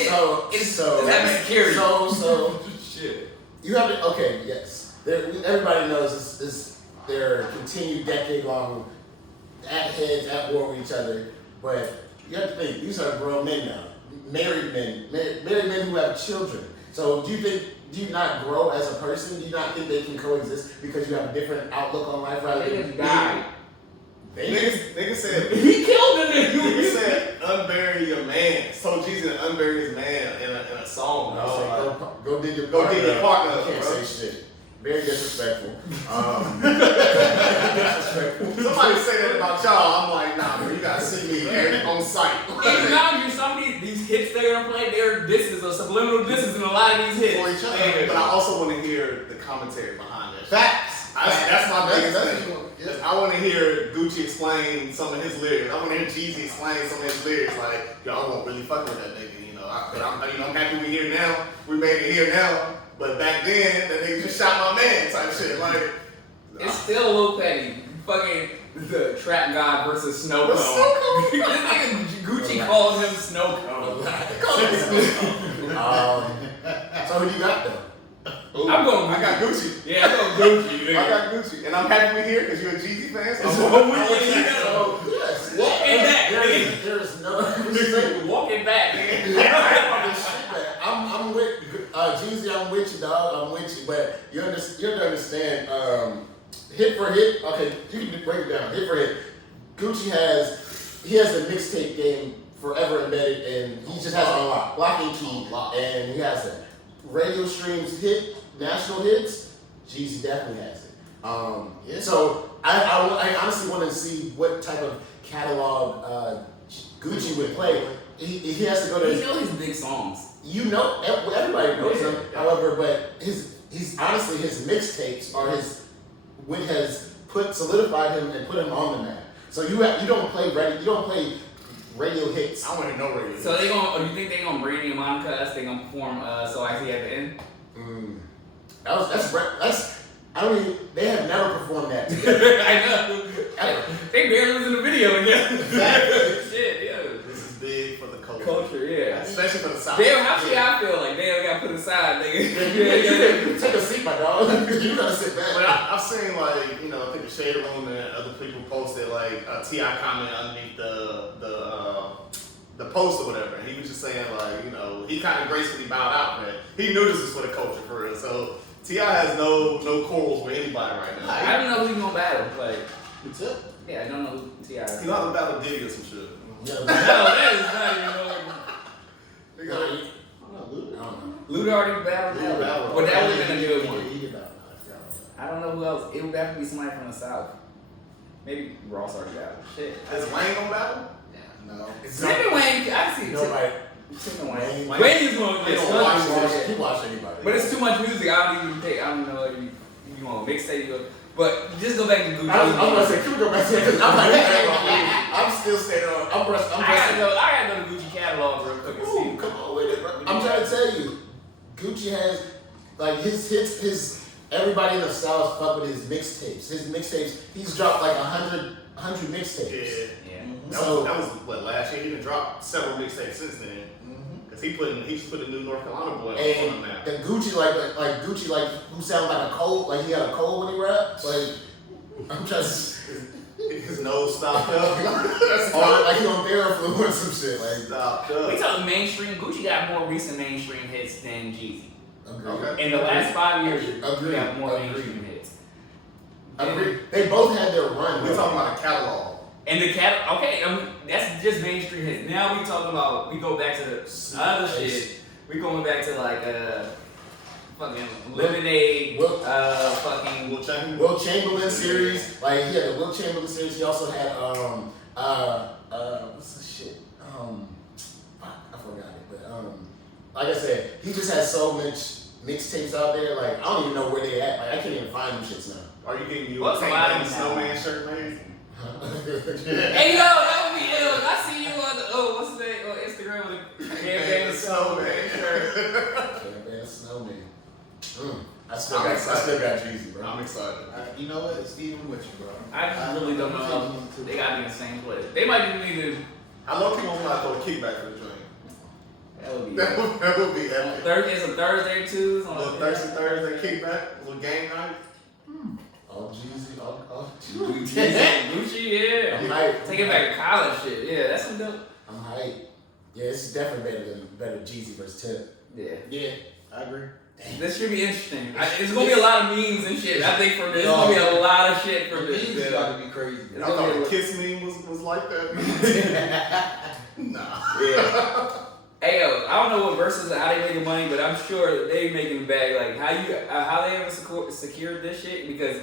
security. So Shit. you have to, okay, yes. Everybody knows this their continued decade-long at war with each other, but you have to think, these are grown men now. Married men who have children. So do you not grow as a person? Do you not think they can coexist because you have a different outlook on life rather than died? Niggas said He killed the nigga. Niggas said unbury your man. So Jeezy to unbury his man in a song. Go dig your Go partner. dig your partner. I can't bro. say shit. Very disrespectful. Somebody say that about y'all. I'm like, nah, bro, you gotta see me on site. And now some of these hits they're gonna play, they're disses or subliminal disses in a lot of these hits. For each other. But I also want to hear the commentary behind that. Facts. That's my biggest That's thing. yeah. I want to hear Gucci explain some of his lyrics. I want to hear Jeezy explain some of his lyrics. Like, y'all won't really fuck with that nigga, you know. I'm happy we here now. We made it here now. But back then, that nigga just shot my man type shit. Like, It's still a little petty. Fucking the trap god versus snow What's cone. Snow Cone? This nigga Gucci called him snow cone. So who you got though? ooh, I'm going I got Gucci. Yeah, I'm going Gucci. Nigga. I got Gucci. And I'm happy we here because you're a Jeezy fan. So So, Yes. Walking back, nigga. There is no. Walking back, nigga. I'm with Jeezy. I'm with you, dog. I'm with you, but you have to understand. Hit for hit. Okay, you can break it down. Hit for hit. Gucci has the mixtape game forever embedded, and he just has a lock and key, and he has it. Radio streams hit, national hits. Jeezy definitely has it. So I honestly want to see what type of catalog Gucci would play. He has to go to. You know his big songs. You know, everybody knows him. Yeah. However, but he's honestly his mixtapes are what has solidified him and put him on the map. So you don't play radio hits. I want to know radio. So you think they gonna Brandy and Monica? They gonna perform So I See at the end? That's I don't even, they have never performed that together. I know. They barely was in the video again. Shit, yeah. This is big for the culture. Culture, yeah. Especially for the South. Damn, how should I feel like damn got put aside, nigga? Take a seat, my dog. You gotta sit back. But I've seen like, I think the Shade Room and other people posted like a T.I. comment underneath the post or whatever, and he was just saying like, he kind of gracefully bowed out, man. He knew this was for the culture for real. So T.I. has no quarrels with anybody right now. I don't know who he's gonna battle. Like, That's it. yeah, I don't know who T.I. is. He gonna have to battle Diddy or some shit. Yeah, No, that is not even know. He got I don't know. Luda already battled. Luda battled. But that would have been a good one. He did that. I don't know who else. It would have to be somebody from the South. Maybe Ross already battled. Shit. Is Wayne gonna battle? No. Maybe Wayne. I see. Nobody. Wayne. Wayne- Wayne is one. Wayne It's don't one. watch He watched anybody. But it's too much music. I don't even pick. I don't know if you want to mixtape it. But just go back to Gucci. I'm gonna say, can we go back to that? I'm like, I'm still staying on. I'm I gotta go to Gucci catalog real quick and see. Ooh, come on with it, bro. I'm trying to tell you, Gucci has like his hits. Everybody in the South fuck with his mixtapes. His mixtapes. He's dropped like 100 mixtapes. Yeah. Yeah. That was what, last year? He done dropped several mixtapes since then. Cause he just put a new North Carolina boy on And now. the Gucci like Gucci like who sounds like a cold, like he had a cold when he raps. Like I'm just His nose stopped up. or like he on Theraflu or some shit. Like Stopped We up. talking mainstream. Gucci got more recent mainstream hits than Jeezy. agree. In the last 5 years, Gucci Agreed. got more Agreed. mainstream hits. Agree. They both had their run. We're talking about a catalog. And the that's just mainstream hits. Now we talking about, we go back to the other shit. We going back to like fucking Lemonade, fucking Will Will Chamberlain series. Like he had the Will Chamberlain series. He also had what's the shit? Fuck, I forgot it. But like I said, he just has so much mixtapes out there. Like I don't even know where they at. Like I can't even find them shits now. Are you getting you What's a a lot Paint of Snowman shirt made? Hey yo, that would be ill. I see you on the what's the name on Instagram with the Bandana Snowman shirt. Bandana Snowman. I still I'm got excited. Jeezy, bro. I'm excited. You know what? It's even with you, bro. I just really don't know. They gotta be in the same place. They might just need to I low key want to throw a kickback for the joint. That would be. That would be epic. It's a Thursday too. A little Thursday kickback, a little game night. All Jeezy, all Gucci, yeah. I'm hyped. Take it back to college shit. Yeah, that's some dope. I'm hyped. Yeah, it's definitely better than Jeezy versus Tip. Yeah. Yeah, I agree. This should be interesting. It's gonna be a lot of memes and shit. I think from this, it's gonna be a lot of shit from this. It's about to be crazy. I thought the Kiss meme was like that. Nah. Yeah. Hey yo, I don't know what versus how they making money, but I'm sure they making the bag. Like how they ever secured this shit, because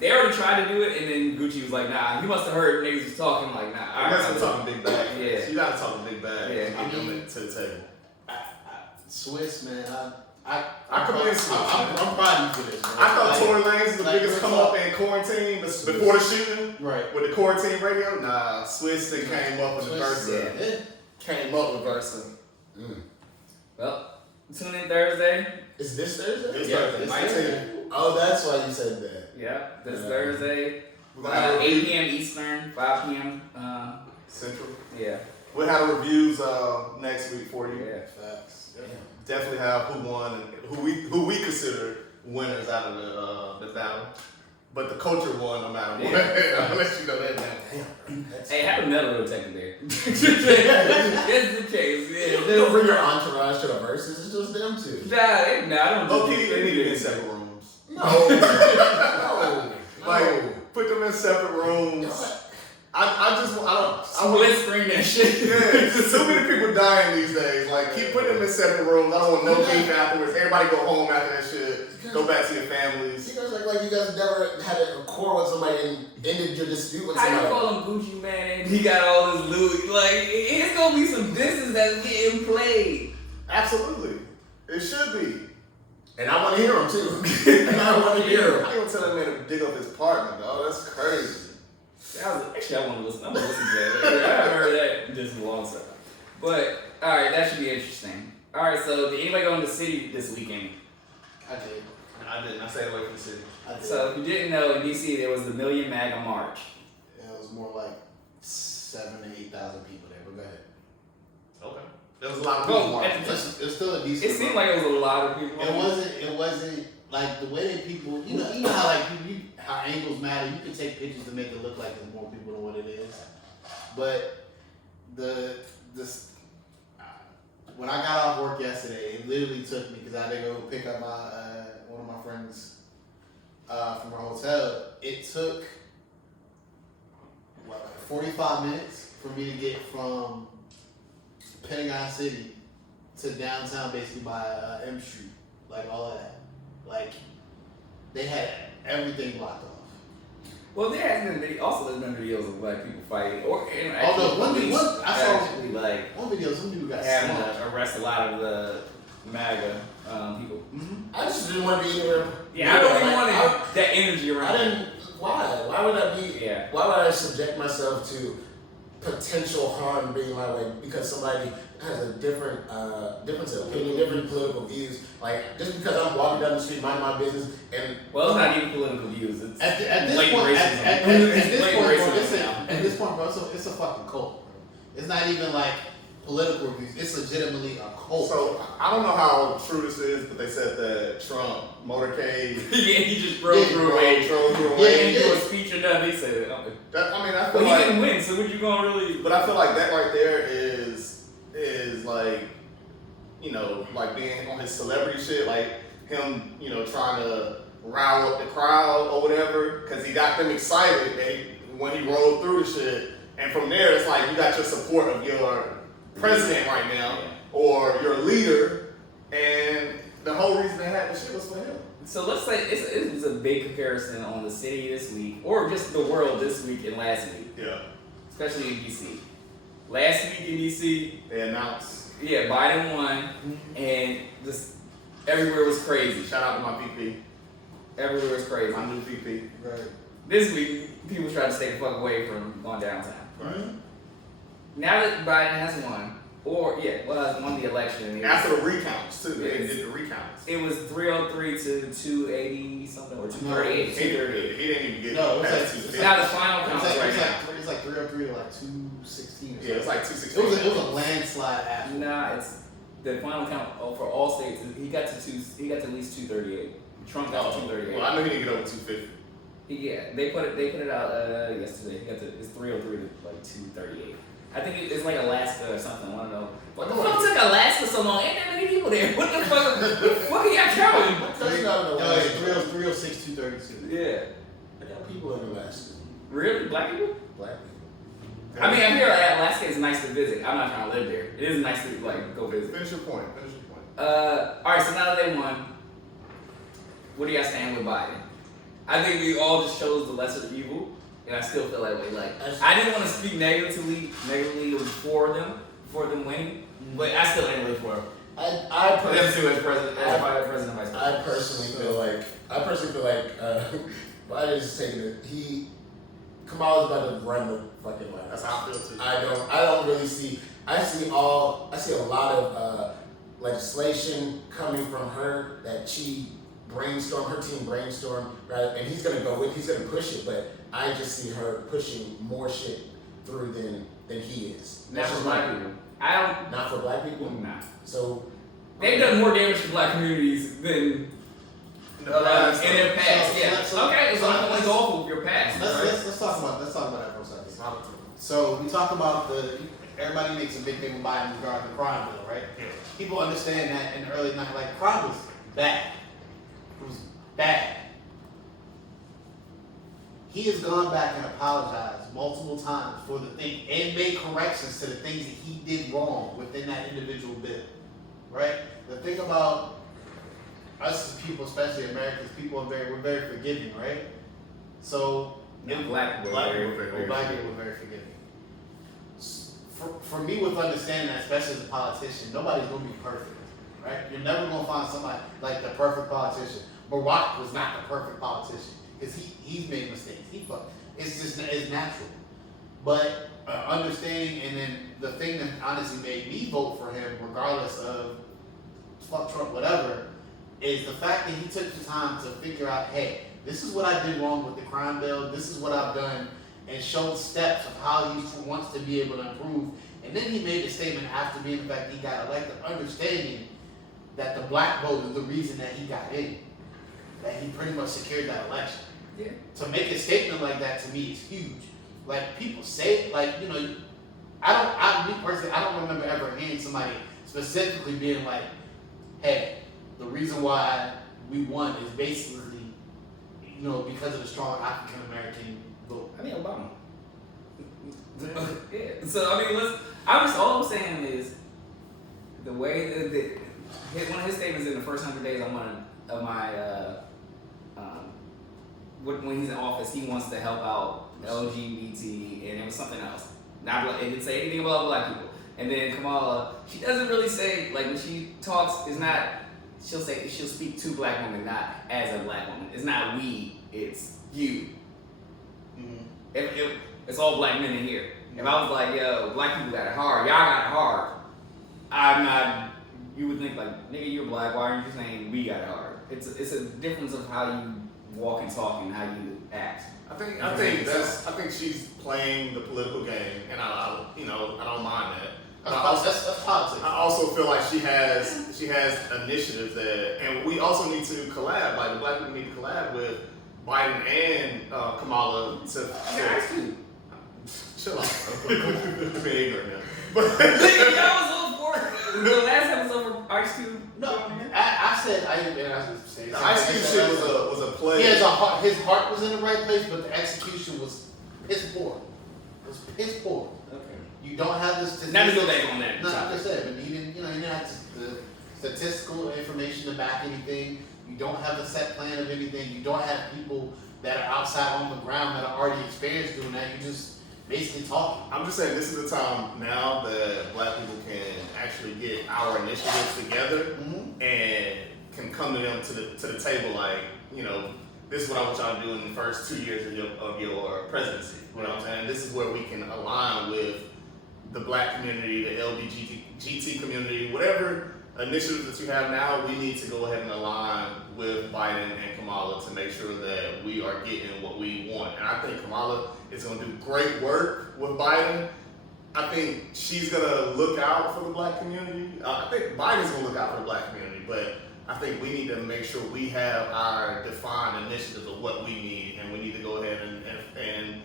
they already tried to do it, and then Gucci was like, nah. He must have heard niggas was talking like, nah. I guess I'm talking big bag. Yeah. You gotta talk big bag. Yeah. I'm doing it to the table. Swiss, man. I commend Swiss. I'm proud of you for this, man. I thought Tory Lanez was the like, biggest come up in quarantine before the shooting. Right. With the quarantine radio. Nah, Swiss they came up with the verse. Yeah. Came up with verse. Well, tune in Thursday. Is this Thursday? This Yeah, Thursday, this 19. Thursday. Oh, that's why you said that. Yeah, this Yeah. Thursday. We're gonna have 8 p.m. Eastern, 5 p.m. Central. Yeah. We'll have reviews next week for you. Yeah. Facts. Definitely have who won and who we consider winners out of the battle. But the culture won no matter what. Yeah. I'll let you know that now. Damn. That's Hey, have a metal detector there. Just in case. You Yeah. don't bring your entourage to the verses, it's just them two. Nah, I don't Low do key, they need to be in separate rooms. No. No. Like, put them in separate rooms. I don't. Split screen that shit. Yeah, so many people dying these days. Like, keep putting them in separate rooms. I don't want no beef afterwards. Everybody go home after that shit. Go back to your families. You guys act like you guys never had a quarrel with somebody and ended your dispute with How you somebody. call him Gucci man and he got all his loot? Like, it's gonna be some distance that's getting played. Absolutely, it should be. And I want to hear him too. And I want to hear him. How you gonna tell that man to dig up his partner, dog? That's crazy. Actually, I want to listen. I'm gonna listen to that. I haven't heard that this long time. But all right, that should be interesting. All right, so did anybody go in the city this weekend? I did. I didn't. I stayed away from the city. I did. So if you didn't know, in DC there was the Million Maga March. It was more like 7,000 to 8,000 people there. But go ahead. Okay. There was a lot of Well, people watching. It's still a decent. It seemed like it was a lot of people. It wasn't like the way that people. You know how like how angles matter. You can take pictures to make it look like there's more people than what it is. But when I got off work yesterday, it literally took me because I had to go pick up my one of my friends from her hotel. It took 45 minutes for me to get from Pentagon City to downtown, basically by M Street, like all of that. Like they had everything blocked off. Well, there has been videos of black people fighting, or Although I saw actually like one video, some dude got having swamped. to arrest a lot of the MAGA people. I just didn't want to be anywhere. Yeah, I don't even Like, want that energy around. I didn't. Why? Why would I be? Yeah. Why would I subject myself to potential harm being my way because somebody has a different opinion, different political views? Like just because I'm walking down the street, minding my business, and Well, it's not even political views. It's At this blatant point, racism. at It's this blatant point, bro, racism now. at this point, bro, it's a fucking cult, bro. It's not even like political views. It's legitimately a cult. So I don't know how true this is, but they said that Trump motorcade. Yeah, he just drove Yeah, through a way. drove through a He way. didn't do a speech or nothing. He said it. Okay. I feel Well, he like, didn't win, so what you gonna really? but I feel like that right there is like, you know, like being on his celebrity shit, like him, you know, trying to rile up the crowd or whatever, because he got them excited when he rolled through the shit, and from there it's like you got your support of your president right now or your leader, and the whole reason they had the shit was for him. So let's say it was a big comparison on the city this week, or just the world this week and last week, Yeah, especially in DC. Last week in DC, they announced. yeah, Biden won, and just everywhere was crazy. Shout out to my PP, Everywhere was crazy. my new PP. right. This week, people tried to stay the fuck away from going downtown. Right. Now that Biden has won, won the election. After the recounts too, they did the recounts. It was 303 to 280 something, or 238. He didn't even get No, it was past like- 250. Now the final count right now. It's like 303 to like 2 216. Yeah, it's like It 216. was a landslide after. Nah, it's the final count for all states. He got to at least 238. Trump got to 238. Well, I know he didn't get over 250. Yeah, they put it out yesterday. He got to it's 303 to like 238. I think it's like Alaska or something. I don't know. What the fuck took Alaska so long? Ain't that many people there? What the fuck? What the fuck are y'all traveling? That's not No, Alaska. it's 306, 232. Yeah. I got people in Alaska. Really? Black people? Black people. I mean, I hear like Alaska is nice to visit. I'm not trying to live there. It is nice to like go visit. Finish your point. All right. So now that they won, what do y'all stand with Biden? I think we all just chose the lesser evil, and I still feel like I didn't want to speak negatively for them winning, but I still am really for them. I For them too as president, as vice president, vice president. I personally feel like Biden is taking it. Kamala's about to run the fucking line. That's how I feel too. I don't really see. I see a lot of legislation coming from her that she her team brainstormed, right? And he's gonna push it, but I just see her pushing more shit through than he is. Not for black people. Not for black people. Nah. So They've done more damage to black communities than in their past. Yeah. Okay, so I'm going to go over your past. Let's talk about that for a second. So we talk about everybody makes a big thing with Biden regarding the crime bill, right? Yeah. People understand that in the early 90s, like crime was bad. It was bad. He has gone back and apologized multiple times for the thing and made corrections to the things that he did wrong within that individual bill, right? The thing about us as people, especially Americans, people we're very forgiving, right? So Black people black are people very were very forgiving. For me, with understanding that, especially as a politician, nobody's gonna be perfect, right? You're never gonna find somebody like the perfect politician. Barack was not the perfect politician because he's made mistakes. It's natural. But understanding, and then the thing that honestly made me vote for him, regardless of fuck Trump, whatever, is the fact that he took the time to figure out, hey, this is what I did wrong with the crime bill. This is what I've done, and showed steps of how he wants to be able to improve. And then he made a statement after being the fact he got elected, understanding that the black vote is the reason that he got in, that he pretty much secured that election. Yeah. To make a statement like that to me is huge. Like people say, like, you know, me personally, I don't remember ever hearing somebody specifically being like, hey, the reason why we won is basically, you know, because of the strong African American vote. I mean, Obama. Yeah. So I mean, all I'm saying is the way that one of his statements in the first 100 days of my when he's in office, he wants to help out LGBT, and it was something else. It didn't say anything about black people. And then Kamala, she doesn't really say, like when she talks, it's not. She'll speak to black women, not as a black woman. It's not we, it's you. Mm-hmm. It's all black men in here. If I was like, yo, black people got it hard, y'all got it hard, you would think like, nigga, you're black, why aren't you saying we got it hard? It's a difference of how you walk and talk and how you act. I think she's playing the political game, and I don't mind that. That's politics. I also feel like she has initiatives and we also need to collab. Like the black people need to collab with Biden and Kamala to. Chill out, bro. I'm being ignorant now. But that was all for the last episode for Ice Cube. No, I said I didn't. I was saying the Ice Cube shit was a play. His heart was in the right place, but the execution was piss poor. It was piss poor. Okay. You don't have the statistics. Not to go back on that. No, like I said, but you didn't have the statistical information to back anything. You don't have a set plan of anything. You don't have people that are outside on the ground that are already experienced doing that. You just basically talking. I'm just saying this is the time now that black people can actually get our initiatives together and can come to them to the table like, you know, this is what I want y'all to do in the first 2 years of your presidency. You know what I'm saying? This is where we can align with the black community, the LGBT community, whatever initiatives that you have now, we need to go ahead and align with Biden and Kamala to make sure that we are getting what we want. And I think Kamala is going to do great work with Biden, I think she's gonna look out for the black community. I think Biden's gonna look out for the black community, but I think we need to make sure we have our defined initiatives of what we need, and we need to go ahead and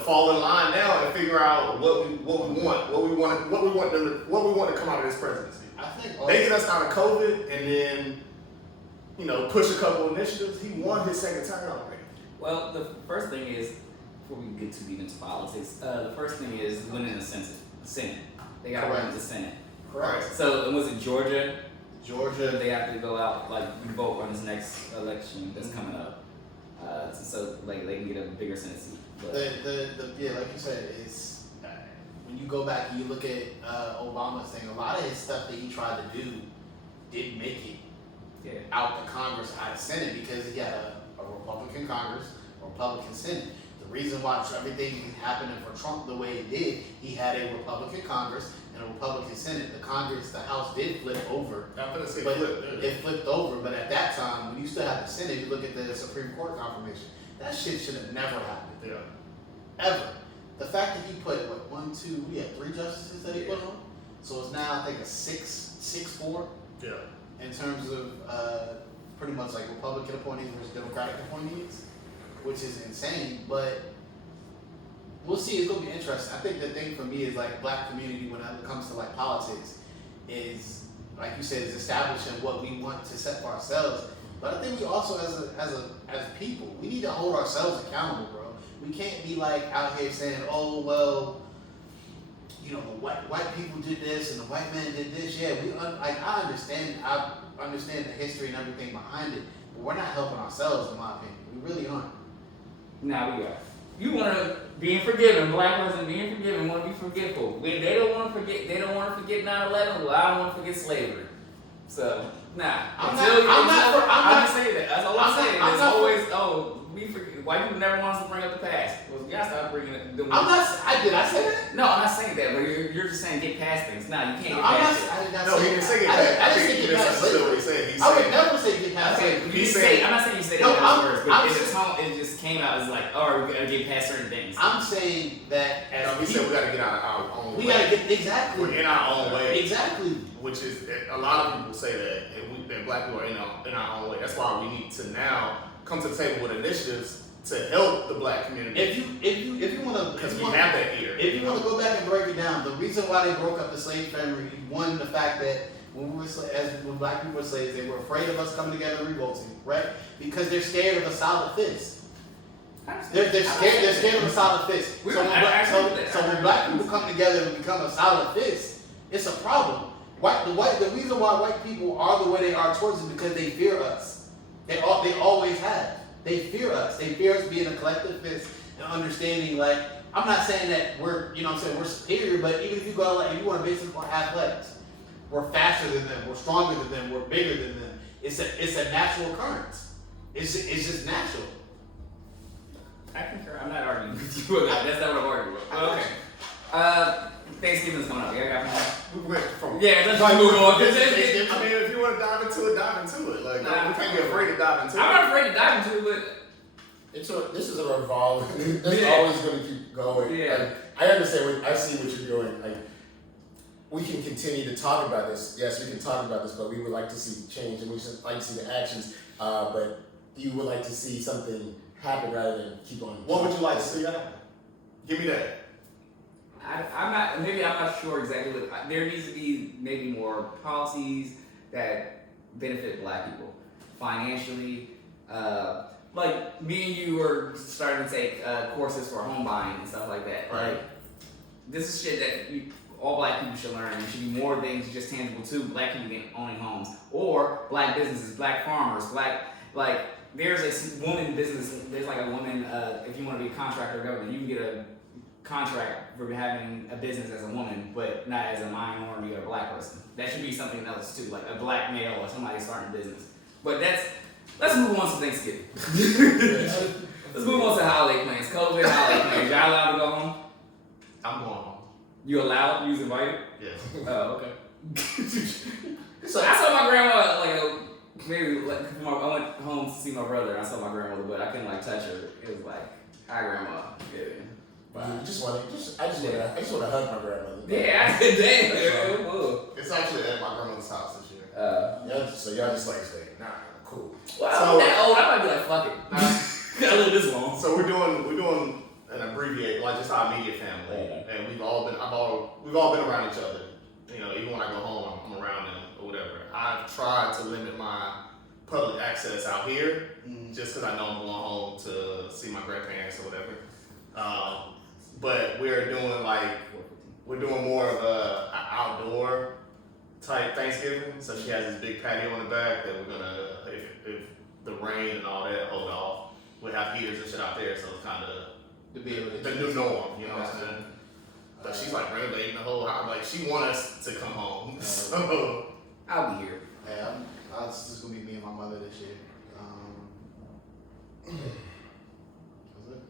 fall in line now and figure out what we want to come out of this presidency. I think They get us out of COVID and then push a couple initiatives. He won his second term already. Well, the first thing is, before we get too deep into politics, the first thing is winning the Senate. They got to win the Senate. Correct. So, was it Georgia? Georgia. They have to go out, vote on this next election that's coming up. So they can get a bigger Senate seat. But Like you said, it's when you go back and you look at Obama's thing, a lot of his stuff that he tried to do didn't make it out the Congress, out of Senate, because he had a Republican Congress, a Republican Senate. The reason why everything happening for Trump the way it did, he had a Republican Congress and a Republican Senate. The House did flip over. It flipped over, but at that time, when you still have the Senate, you look at the Supreme Court confirmation, that shit should have never happened. Yeah. Ever. The fact that he put, we had 3 justices that he put on? So it's now, I think, a 6-4 Yeah. in terms of pretty much like Republican appointees versus Democratic appointees, which is insane, but we'll see. It's gonna be interesting. I think the thing for me is black community when it comes to politics is, like you said, is establishing what we want to set for ourselves. But I think we also as people, we need to hold ourselves accountable, bro. We can't be out here saying, oh well, the white people did this and the white man did this. Yeah, I understand the history and everything behind it, but we're not helping ourselves, in my opinion. We really aren't. now we are. You want to be forgiven, black person being forgiven, want to be forgetful. They don't want to forget. They don't want to forget 9/11. Well, I don't want to forget slavery. So I'm just saying that. That's all I'm saying. There's always white people never want us to bring up the past. Well, you gotta stop bringing it. Did I say that? No, I'm not saying that. But you're just saying get past things. Now you can't get past it. No, he didn't say get past. I didn't think he misunderstood what he said. I would never say get past. I'm not saying you said that in words, but in the tone, it just came out as we gotta get past certain things. I'm saying that he said we gotta get out of our own way. We gotta get exactly. We're in our own way. Exactly. Which is a lot of people say that black people are in our own way. That's why we need to now come to the table with initiatives to help the black community. If you want to, because we have that here. If you want to go back and break it down, the reason why they broke up the slave family, one, the fact that when black people were slaves, they were afraid of us coming together and revolting, right? Because they're scared of a solid fist. They're scared of a solid fist. So when black people come together and become a solid fist, it's a problem. The reason why white people are the way they are towards us is because they fear us. They always have. They fear us. They fear us being a collective fist and understanding. I'm not saying that we're superior, but even if you go if you want to base it on athletics, we're faster than them, we're stronger than them, we're bigger than them. It's a natural occurrence. It's just natural. I concur. I'm not arguing with you about that. That's not what I'm arguing with. Okay. Thanksgiving's coming up. We went from let's move on. If you want to dive into it, dive into it. We can't be afraid to dive into it. I'm not afraid to dive into it, but this is a revolving. This is always going to keep going. Yeah. I understand. I see what you're doing. We can continue to talk about this. Yes, we can talk about this, but we would like to see change, and we would like to see the actions. But you would like to see something happen rather than keep on. What would you like to see happen? Give me that. I'm not sure exactly what. There needs to be maybe more policies that benefit black people financially. Me and you were starting to take courses for home buying and stuff like that. Right. This is shit that all black people should learn. There should be more things just tangible to black people owning homes or black businesses, black farmers, there's a woman business. There's a woman. If you want to be a contractor or government, you can get a contract for having a business as a woman, but not as a minority or a black person. That should be something else too, like a black male or somebody starting a business. But let's move on to Thanksgiving. Let's move on to holiday plans. COVID holiday plans. Y'all allowed to go home? I'm going home. You allowed? You was invited? Yes. Oh, okay. So I saw my grandma I went home to see my brother. I saw my grandmother, but I couldn't touch her. It was hi grandma. Yeah. Wow. I just want to hug my grandmother. Yeah, I did that. Whoa. It's actually at my grandmother's house this year. So y'all just like say, nah, cool. Well, So- I'm that old. I might be like, fuck it. I live this long. So we're doing an abbreviate, like just our immediate family, and we've all been around each other. You know, even when I go home, I'm around them or whatever. I've tried to limit my public access out here, just because I know I'm going home to see my grandparents or whatever. But we're doing more of an outdoor type Thanksgiving. So she has this big patio in the back that we're gonna, if the rain and all that hold off, we'll have heaters and shit out there. So it's kind of the new norm, you know what I'm saying? But she's like renovating the whole house. Like she wants us to come home. So I'll be here. Yeah, it's just gonna be me and my mother this year. That's it.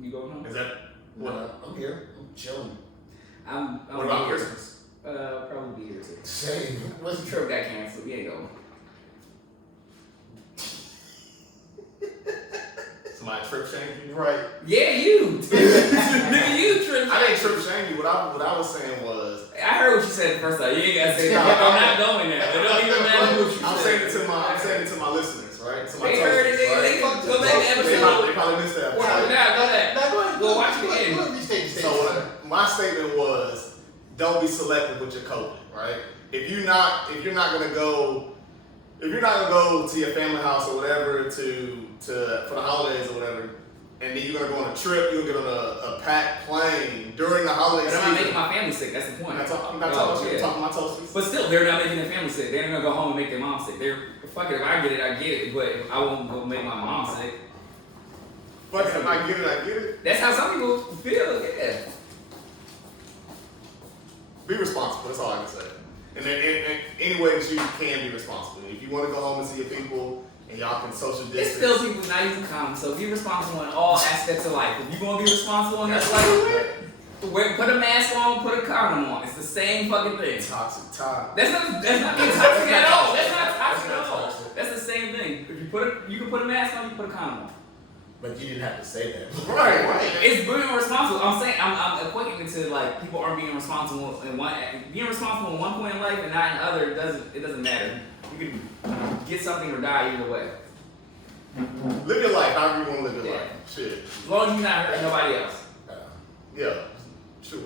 You go home? is that what? I'm here. I'm chilling. I'm What about here. Christmas? Probably be here too. Same. What's the trip got canceled? We ain't going. Somebody trip shame you? Right. Yeah, you. Nigga, you trip. I didn't trip shame you. What I was saying was, I heard what you said the first time. You ain't gotta say that. I'm not going there. It don't even matter what you I'm said. saying it to my listeners, right? To my They heard it. toasters, They right? go back to the They episode. probably missed that. Now, go back. Now go ahead. Go watch it again. Go ahead, restate the So my statement was, don't be selective with your COVID, right? If you're not gonna go to your family house or whatever for the holidays or whatever, and then you're gonna go on a trip, you'll get on a packed plane during the holiday But I'm not season. making my family sick. That's the point. I'm not talking about you. yeah. I'm talking about my toasters. But still, they're not making their family sick. They're not gonna go home and make their mom sick. They're fuck it. If I get it, I get it. But I won't go make my mom sick. Fuck it, if I get it. That's how some people feel. Yeah. Be responsible. That's all I can say. And then in any way that you can be responsible. If you want to go home and see your people and y'all can social It's distance. still people not using condoms. So be responsible in all aspects of life. If you're gonna be responsible in this life, put a mask on, put a condom on. It's the same fucking thing. Toxic time. That's not being toxic at all. That's not toxic at all. That's the same thing. If you can put a mask on, you can put a condom on. But you didn't have to say that. Right. It's being responsible. I'm saying I'm equating it to like people aren't being responsible in being responsible in one point in life and not in other. It doesn't matter. You can get something or die either way. Live your life however you want to live your Yeah. life. Shit. As long as you're not hurting nobody else. Yeah. Sure.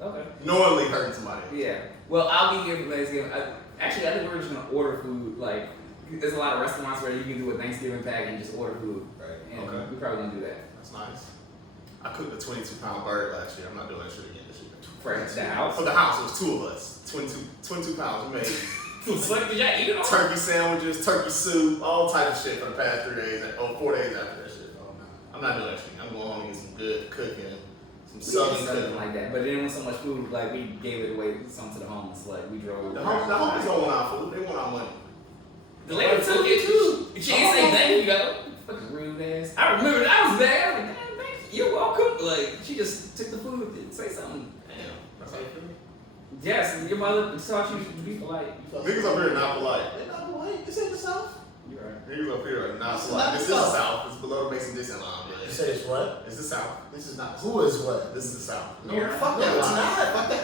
Okay. Knowingly hurting somebody. Yeah. Well, I'll be here for Thanksgiving. I think we're just gonna order food. Like, there's a lot of restaurants where you can do a Thanksgiving pack and just order food. Right. And Okay. we probably gonna do that. That's nice. I cooked a 22-pound bird last year. I'm not doing that shit again this year. For the house. For the house, it was two of us. 22 pounds. We made So, did y'all eat it all? turkey sandwiches, turkey soup, all type of shit for the past 3 days, or 4 days after that shit. I'm not doing that shit. I'm going home and get some good cooking, some We southern did something cooking. like that, but it didn't want so much food. Like we gave it away some to the homeless. Like we drove. The homies don't want our food. They want our money. The lady took it too. She ain't say thank you though. Fucking rude ass. I remember that I was there. I was like, damn, thank you. You're welcome. Like she just took the food and didn't say something. Damn. That's how you feel. Yes, your mother taught you to be polite. Niggas up here are not polite. They're not polite. This ain't the South. You're right. Niggas up here are not This is polite. not This is the the South. South. It's below the Mason Dixon line. You said it's what? It's the South. This is not. Who is what? This is the South. No, You're fuck No, that it's line. not.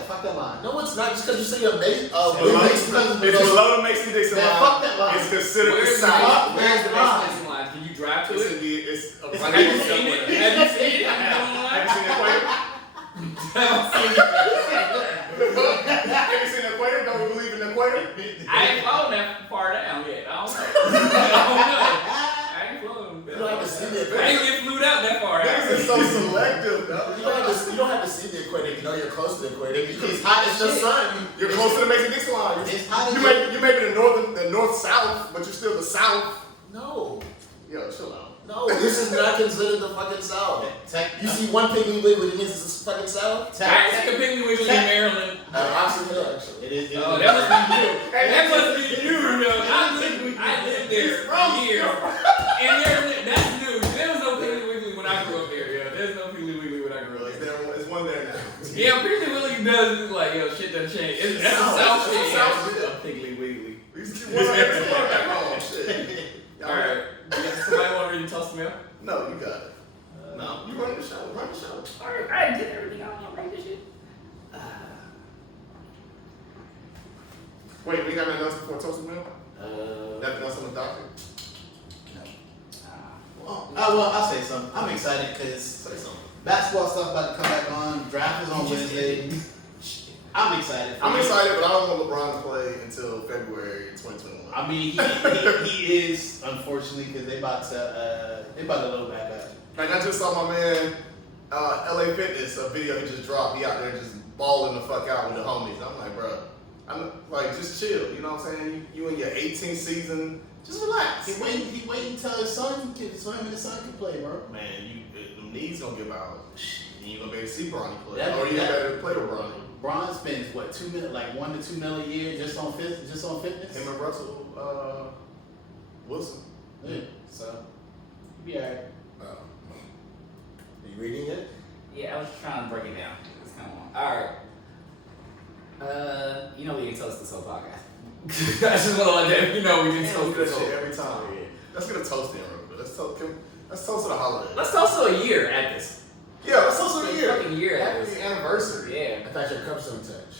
Fuck that line. No, it's not. Just because you say your mate. It's below the Mason Dixon Man, line. fuck that line. It's considered the Where's South. Where's the Where's the Mason line? Can you drive to It's it? in the. It's Like, have you seen it? Have you seen it? Have you seen the equator? Have you seen the equator? Don't we believe in the equator? I ain't flown that far down yet. I don't know. I ain't flown. You don't have to see the I ain't equator. get flew out that far. Niggas is so selective, though. You don't have to see the equator. You know you're close to the equator. It's hot as It's the shit. sun. You're close to the Mason Dixon line. It's hot as You shit. may be the north south, but you're still the South. No. Yo, chill out. No, this is not considered the fucking South. Tech. You see one Piggly Wiggly, it means it's the fucking South? I ain't take a Piggly Wiggly in Maryland. I've seen it actually. It is. Oh, that must be you. That must be you, yo. I lived there for years. And that's new. There was no Piggly Wiggly when I grew up there, yo. There's no Piggly Wiggly when I grew up there. There's one there now. Yeah, Piggly Wiggly does look like, yo, shit done changed. That's the South shit. It's South Yeah, shit. Piggly Wiggly. These two back home. Shit. Alright. Somebody want to read the toast mail? No, you got it. No, you run the show. Run the show. Alright. Wait, we got nothing else before Toasted Meal? Nothing else on the docket? Well, I'll say something. I'm excited because Say something. basketball stuff about to come back on. Draft is on Wednesday. I'm excited. I'm excited, but I don't want LeBron to play until February 2021. I mean, he is, unfortunately, because they about to load back up. Like, I just saw my man, LA Fitness, a video he just dropped. He out there just balling the fuck out with the homies. I'm like, bro, I'm like, just chill. You know what I'm saying? You in your 18th season, just relax. He waiting until his son can, so him and his son can play, bro. Man, the knees gonna give out. You ain't gonna be able to see Bronny play. Yeah, Or you yeah. better play with Bronny. Bron spends what $2 million, like $1 to $2 million a year just on fitness. Him and Russell Wilson. Yeah, so he be alright. Are you reading it? Yeah, I was trying to break it down. It's kind of long. Alright. You know we can toast this whole podcast. I just want to let them, we can We toast do that this shit whole. every time. Let's get a toast in real quick. Let's toast to the holiday. Let's toast to a year at this. Yeah, let's toast to the year. Fucking year at Happy this. anniversary. Yeah. I thought your cups don't touch.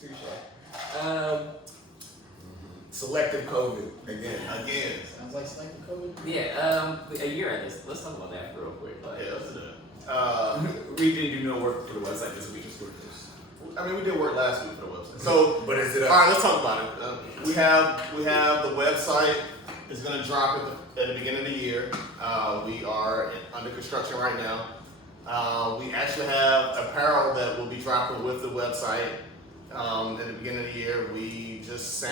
Touche. Selective COVID again. Again. Sounds like slightly COVID. Yeah, a year at this. Let's talk about that real quick. Yeah, let's do that. We didn't do no work for the website this week. I mean, we did work last week for the website. So, But is it all right, let's talk about it. We have the website. It's gonna drop at the beginning of the year. We are under construction right now. We actually have apparel that will be dropping with the website. At the beginning of the year, we just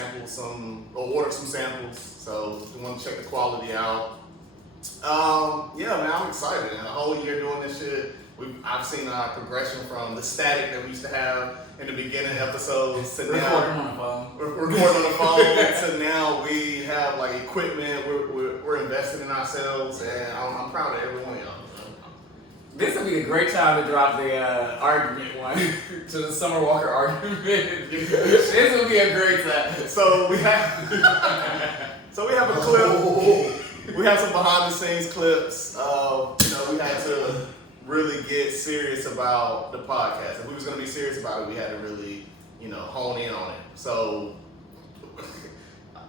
ordered some samples. So if you want to check the quality out. Yeah, man, I'm excited. And a whole year doing this shit. I've seen our progression from the static that we used to have in the beginning episodes to Recording now. on the phone. We're recording on the phone to now we have like equipment. We're investing in ourselves, and I'm proud of every one of y'all. This would be a great time to drop the argument one to the Summer Walker argument. This would be a great time. So we have a clip. We have some behind the scenes clips. We had to really get serious about the podcast. If we was gonna be serious about it, we had to really, hone in on it. So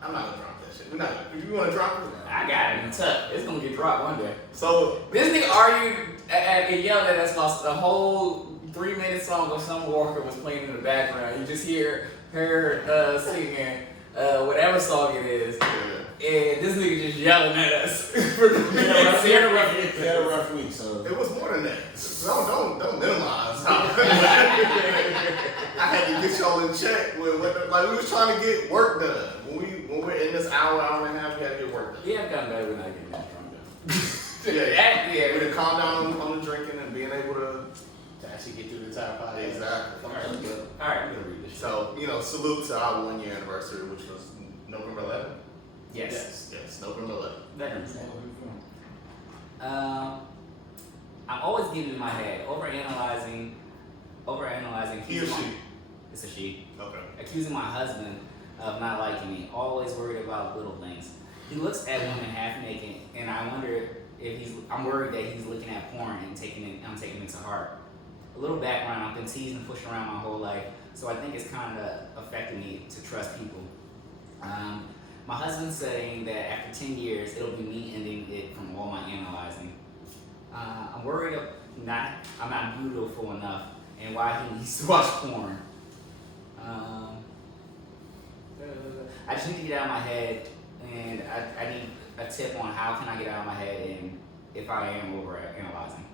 I'm not gonna drop that shit. We're not. If you wanna drop it, I got it. It's up. It's gonna get dropped one day. so This nigga argued and yelled at us while the whole 3-minute song of Summer Walker was playing in the background. You just hear her singing whatever song it is. And this nigga just yelling at us for the He had a rough week, so. it was more than that. Don't minimize. I had to get y'all in check with we was trying to get work done. When we're in this hour and a half, we had to get work done. We have gotten better with not getting that drunk Yeah, yeah. we to calm down on the drinking and being able to. To actually get through the entire podcast. Exactly. Alright, I'm gonna read this shit. So, salute to our 1 year anniversary, which was November 11th. Yes. Yes, November 11th. Veterans Day. I'm always getting in my head, overanalyzing. He or she? It's a she. Okay. Accusing my husband of not liking me, always worried about little things. He looks at women half naked, and I wonder if I'm worried that he's looking at porn and I'm taking it to heart. A little background, I've been teased and pushed around my whole life, so I think it's kind of affecting me to trust people. My husband's saying that after 10 years, it'll be me ending it from all my analyzing. I'm worried I'm not beautiful enough, and why he needs to watch porn. I just need to get out of my head, and I need a tip on how can I get out of my head and if I am over analyzing.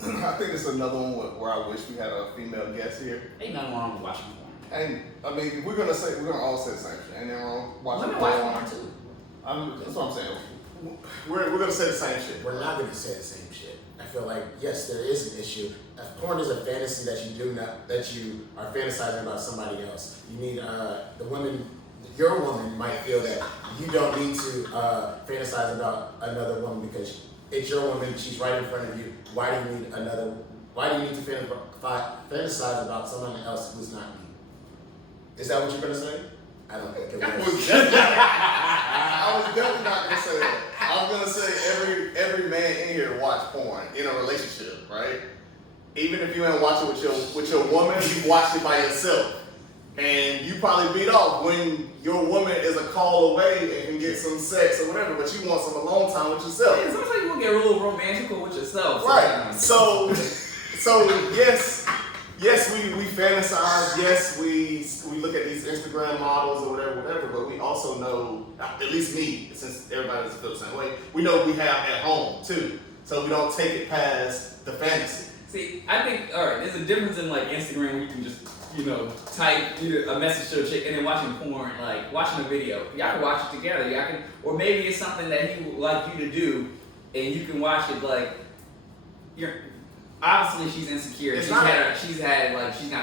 I think it's another one where I wish we had a female guest here. Ain't nothing wrong with watching porn. And I mean, we're gonna all say the same shit. Ain't nothing wrong watching Women watch porn. porn too. That's what I'm saying. We're gonna say the same shit. We're not going to say the same shit. I feel like, yes, there is an issue. If porn is a fantasy that you are fantasizing about somebody else. You need your woman might feel that you don't need to fantasize about another woman because it's your woman. She's right in front of you. Why do you need to fantasize about someone else who's not you? Is that what you're gonna say? I don't think it was. I was definitely not gonna say that. I was gonna say every man in here watch porn in a relationship, right? even if you ain't watch it with your woman, you watched it by yourself. And you probably beat off when your woman is a call away and can get some sex or whatever, but you want some alone time with yourself. Yeah, sometimes you will get a little romantical with yourself. Right. So yes, we fantasize. Yes, we look at these Instagram models or whatever. But we also know, at least me, since everybody doesn't feel the same way, we know we have at home too. So we don't take it past the fantasy. See, I think, all right, there's a difference in like Instagram where you can just, type a message to a chick and then watching porn, like watching a video. Y'all can watch it together. Y'all can, or maybe it's something that he would like you to do, and you can watch it like obviously she's insecure. She's not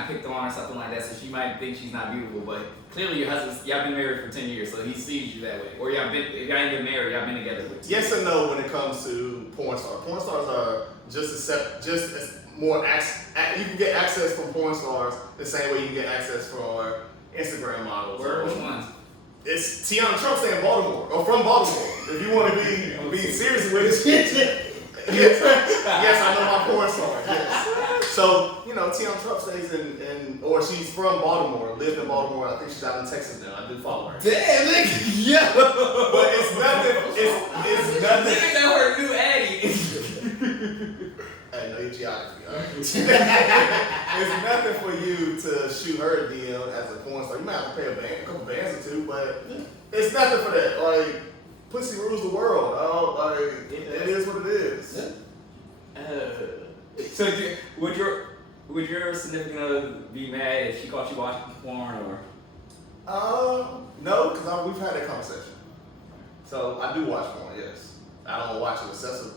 picked on or something like that, so she might think she's not beautiful. But clearly your husband's, y'all been married for 10 years, so he sees you that way. Or if y'all ain't been married, y'all been together with 10 Yes and no when it comes to porn stars. Porn stars are just as more you can get access from porn stars the same way you can get access for Instagram models. Which ones? It's Tiana Trump staying in Baltimore, or from Baltimore. If you want to be serious with it. Yes, I know my porn star. Yes. So, Tiana Trump stays or she's from Baltimore, lived in Baltimore. I think she's out in Texas now. I do follow her. Damn, nigga. Yeah. But it's nothing. It's nothing. Nigga know her new Addie. Hey, know your geography, alright? It's nothing for you to shoot her a DM as a porn star. You might have to pay a couple bands or two, but it's nothing for that. Like, pussy rules the world. It is what it is. Yeah. So would your significant other be mad if she caught you watching porn or? No, because we've had that conversation. So I do watch porn, yes. I don't watch it excessive.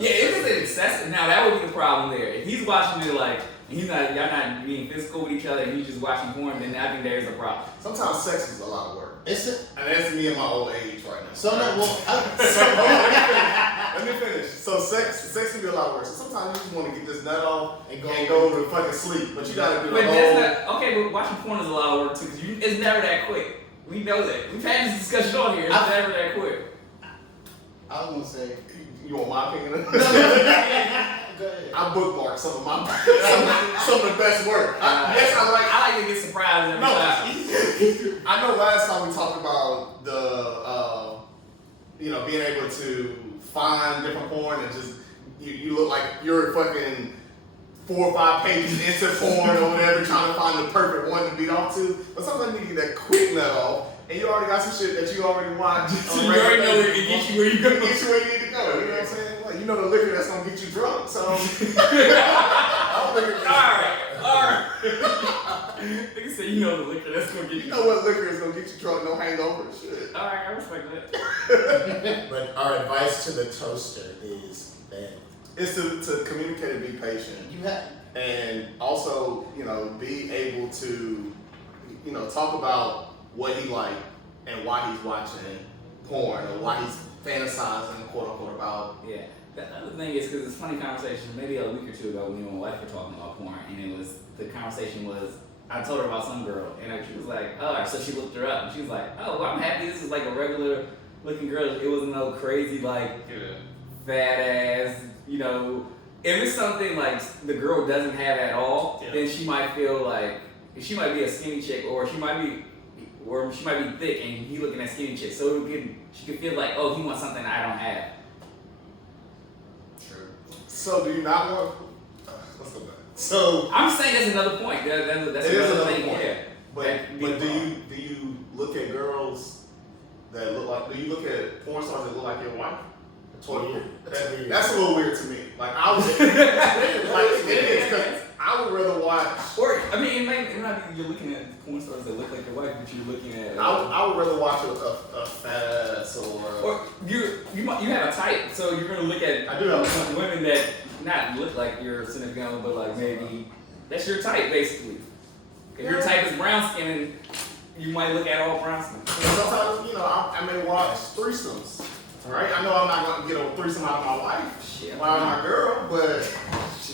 Yeah, if it's excessive, now that would be the problem there. If he's watching it like, and y'all not being physical with each other, and he's just watching porn, then I think there's a problem. Sometimes sex is a lot of work. And that's me in my old age right now. So no, let me finish. So sex can be a lot of work. So sometimes you just want to get this nut off and go to fucking sleep, but you gotta do the whole. Okay, but watching porn is a lot of work too, because it's never that quick. We know that. We've had this discussion on here. It's never that quick. I was gonna say. You want my opinion? Go ahead. I bookmarked some of the best work. I like to get surprised every time. I know last time we talked about the being able to find different porn and just you look like you're fucking 4 or 5 pages into porn or whatever, trying to find the perfect one to beat off to. But sometimes you get that quick nut off. And you already got some shit that you already watched. So you already know it can get you where you go. Get you where you need to go. You know what I'm saying? Like, you know the liquor that's gonna get you drunk. So Alright. Nigga said you know the liquor that's gonna get you. You know what liquor is gonna get you drunk, no hangover, shit. Alright, I respect that. But our advice to the toaster is that it's to communicate and be patient. And also, be able to, talk about what he like and why he's watching porn or why he's fantasizing, quote unquote, about. Yeah. The other thing is, because it's a funny conversation, maybe a week or two ago when you and my wife were talking about porn, and the conversation was, I told her about some girl, and she was like, oh, so she looked her up, and she was like, oh, well, I'm happy this is like a regular looking girl. It wasn't no crazy, like, fat ass, if it's something like the girl doesn't have at all, then she might feel like, she might be a skinny chick, or she might be thick and he looking at skinny chicks. So she could feel like, oh, he wants something I don't have. True. So do you not want? Let's go back. So I'm saying that's another point. That's another thing. Point. Yeah. But do you look at girls that look like? Do you look at porn stars that look like your wife? That's a little weird to me. Like I was, it is because I would rather watch. Or I mean, it might be you're looking at porn stars that look like your wife, but you're looking at. I would rather watch a fat ass or you have a type, so you're gonna look at. I do have some women that not look like your significant other, but like maybe that's your type basically. If your type is brown skin, you might look at all brown skin. Sometimes I may watch threesomes. Right? I know I'm not going to get a threesome out of my wife, out of my girl, but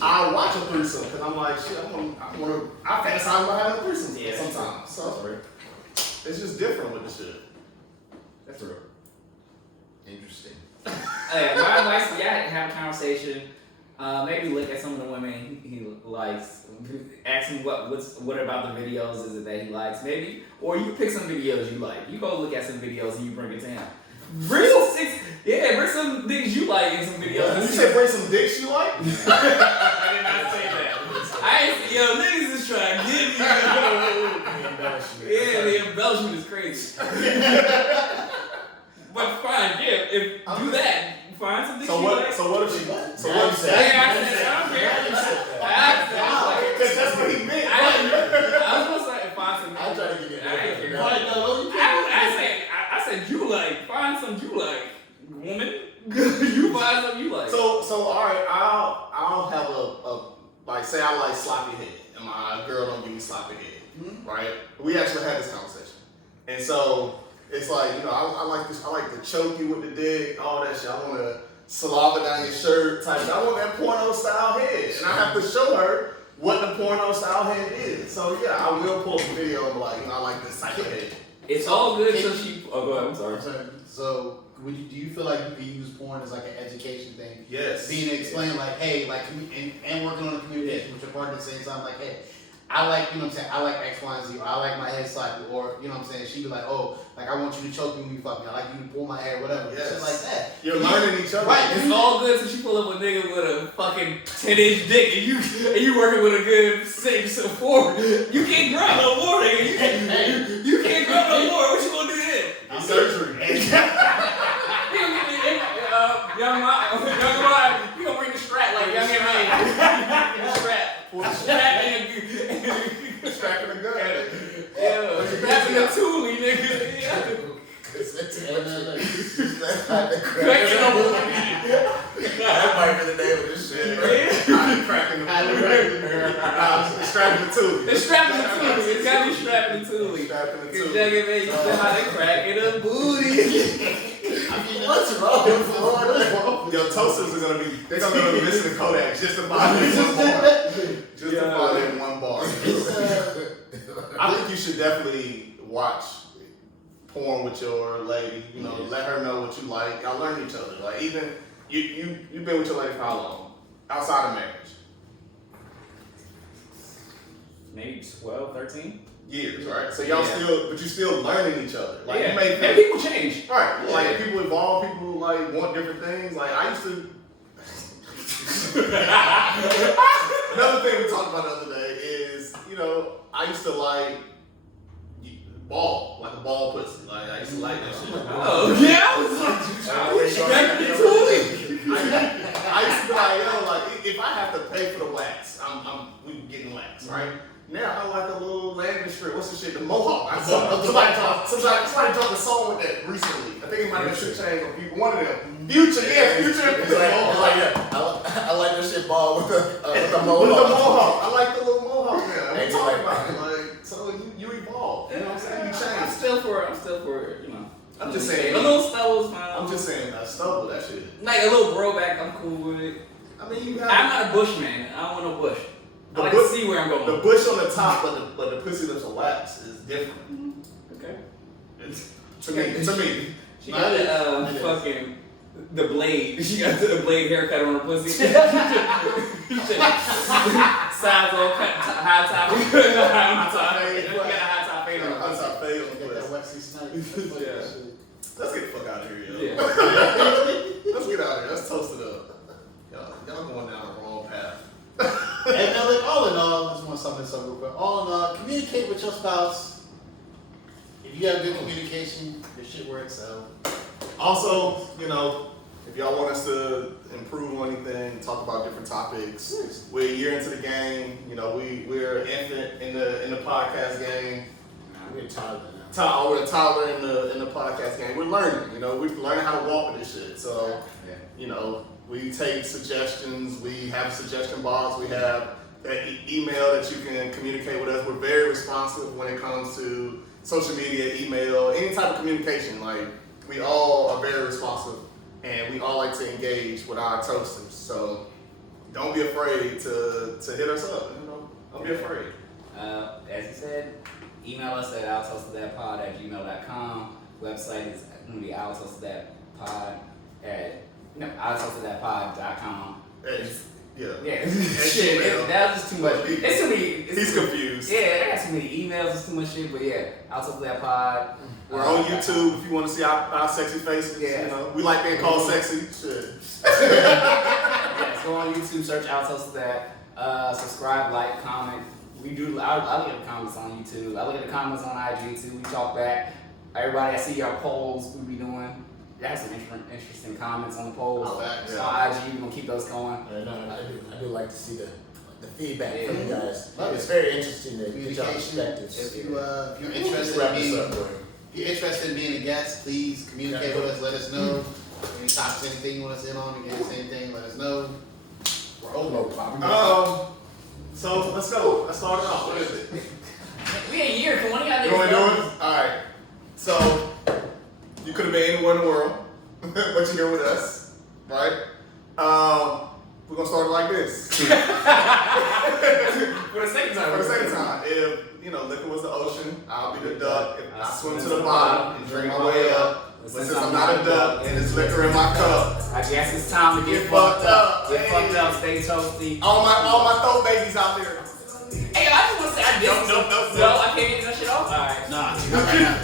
I watch a threesome because I'm like, shit, I fantasize about having a threesome sometimes. So it's just different with the shit. That's real. Interesting. My advice, have a conversation. Maybe look at some of the women he likes. Ask him what about the videos is it that he likes, maybe. Or you pick some videos you like. You go look at some videos and you bring it to him. Bring some things you like in some videos. You said bring some dicks you like? I did not say that. I ain't say, yo, niggas is trying to get me. Yeah, the embellishment is crazy. But fine, yeah, if do that. Find some things you like. So what if she? So Now what you if said she? I don't care. Because that's what he meant. I was gonna say find some. I'm trying to get it. I ain't care. Right, no, you can't. I said you like. Find some you like, woman. You find something you like. So all right, I'll have a like say I like sloppy head, and my girl don't give me sloppy head, right? We actually had this conversation, and so it's like I like this. I like to choke you with the dick, all that shit. I want to saliva down your shirt type. I want that porno style head, and I have to show her what the porno style head is. So yeah, I will pull some video and be like, I like this type of head. It's all good till she. Oh, go ahead. I'm sorry. So, do you feel like you can use porn as like an education thing? Yes. Being explained like, hey, like, and working on the communication with your partner at the same time, like, hey, I like, you know what I'm saying, I like X, Y, and Z, or I like my head sloppy, or, you know what I'm saying, she'd be like, oh, like, I want you to choke me when you fuck me, I like you to pull my hair, whatever, Yes. shit like that. You're learning each other. Right, it's all good till she pull up a nigga with a fucking 10-inch dick and you working with a good 6 or 4. You can't grab no more, nigga. You can't grab no more. What you gonna do then? It's surgery. Young Rod, you gonna bring the strap like Young M.A. Strap and Strapping a gun. yeah, strapping a Toolie, nigga. Yeah. That might be the name of this shit. I'm cracking the strapping the Toolie. It's strapping the Toolie. It's gotta be strapping the Toolie. Strapping the Cause Toolie. Young M.A. you know how they cracking a booty. What's wrong with Florida? Your toasters are they're gonna go to missing the Kodak just to buy that one bar. Just to buy that one bar. I think you should definitely watch porn with your lady. Let her know what you like. Y'all learn each other. Like even you've been with your lady for how long? Outside of marriage. Maybe 12, 13. Years, right? So y'all you're still learning each other. Like you may and people change. right. Yeah. Like people evolve, people like want different things. Like I used to another thing we talked about the other day is, I used to like a ball pussy. Like I used to like that shit. Oh yeah, I was strapping the Toolie. I used to be like, if I have to pay for the wax, we getting wax, right? Now I like a little landing strip. What's the shit? The mohawk. Somebody dropped a song with that recently. I think it might have been 6 Chainz or people. One of them. Future. It's I like that shit ball with the mohawk. With the mohawk. I like the little mohawk now. What you talking about? Like, so you evolve. You know what I'm saying? You change. I'm still for it. I'm just saying. A little stubbles, man. I'm just saying that stubble, that shit. Like a little throwback, I'm cool with it. I mean, you got. I'm not a bush man. I don't want no bush. I like to see where I'm going. The bush on the top, but the pussy lips will lapse is different. Okay. To me. She got the fucking the blade. She got the blade haircut on her pussy. Sides all cut, high top. High top fade. Got a high top fade on her pussy. High top fade on the That pussy. Wesley Snipes. Yeah. Let's get the fuck out of here, yo. Yeah. Let's get out of here. Let's toast it up. Y'all going down the wrong path. And now, like, all in all, I just want to sum this up real quick. All in all, communicate with your spouse. If you have good communication, your shit works out. Also, if y'all want us to improve on anything, talk about different topics, we're a year into the game. We're an infant in the podcast game. We're toddler now. We're a toddler in the podcast game. We're learning. We're learning how to walk with this shit. So, we take suggestions. We have suggestion box. We have that email that you can communicate with us. We're very responsive when it comes to social media, email, any type of communication. Like, we all are very responsive, and we all like to engage with our toasters. So don't be afraid to hit us up. Don't be afraid. As you said, email us at outtoastedthatpod@gmail.com. Website is going to be outtoastedthatpod@outtoastedthatpod.com. Yeah. Yeah, At shit, Gmail. that was just too much. But he- It's too many. It's He's too many- confused. Yeah, I got too many emails. It's too much shit. But yeah, Outside That Pod. We're on YouTube if you want to see our sexy faces. Yeah. You know, we like being called sexy. Shit. Yes, go on YouTube, search Outside That. Subscribe, like, comment. We do. I look at the comments on YouTube. I look at the comments on IG too. We talk back. Everybody, I see your polls we be doing. You have some interesting comments on the polls. Oh, facts. So on IG, we're gonna keep those going. I do like to see the feedback from you Yeah. guys. Love It's it. very interesting to get your Communication. perspectives. If you're Let's interested in wrap this being, up, boy. if you're interested in being a guest, please communicate with us. Let us know. Any topics, anything you want us in on, again, same thing. Let us know. We're open. So let's go. Let's start it off. What is it? We a year. Can one of y'all You want niggas to do go? it? All right. So you could have been anywhere in the world, but you're here with us, right? We're gonna start it like this. For the second time. For the second time, if liquor was the ocean, I'll be the duck. If I swim to the bottom and drink my way up. But since I'm not a duck and it's liquor in my cup, I guess it's time to get fucked up. Get fucked up. Stay toasty. all my throat babies out there. Hey, I just want to say I did. Nope. No, I can't get that shit off. All right. Nah, not right now.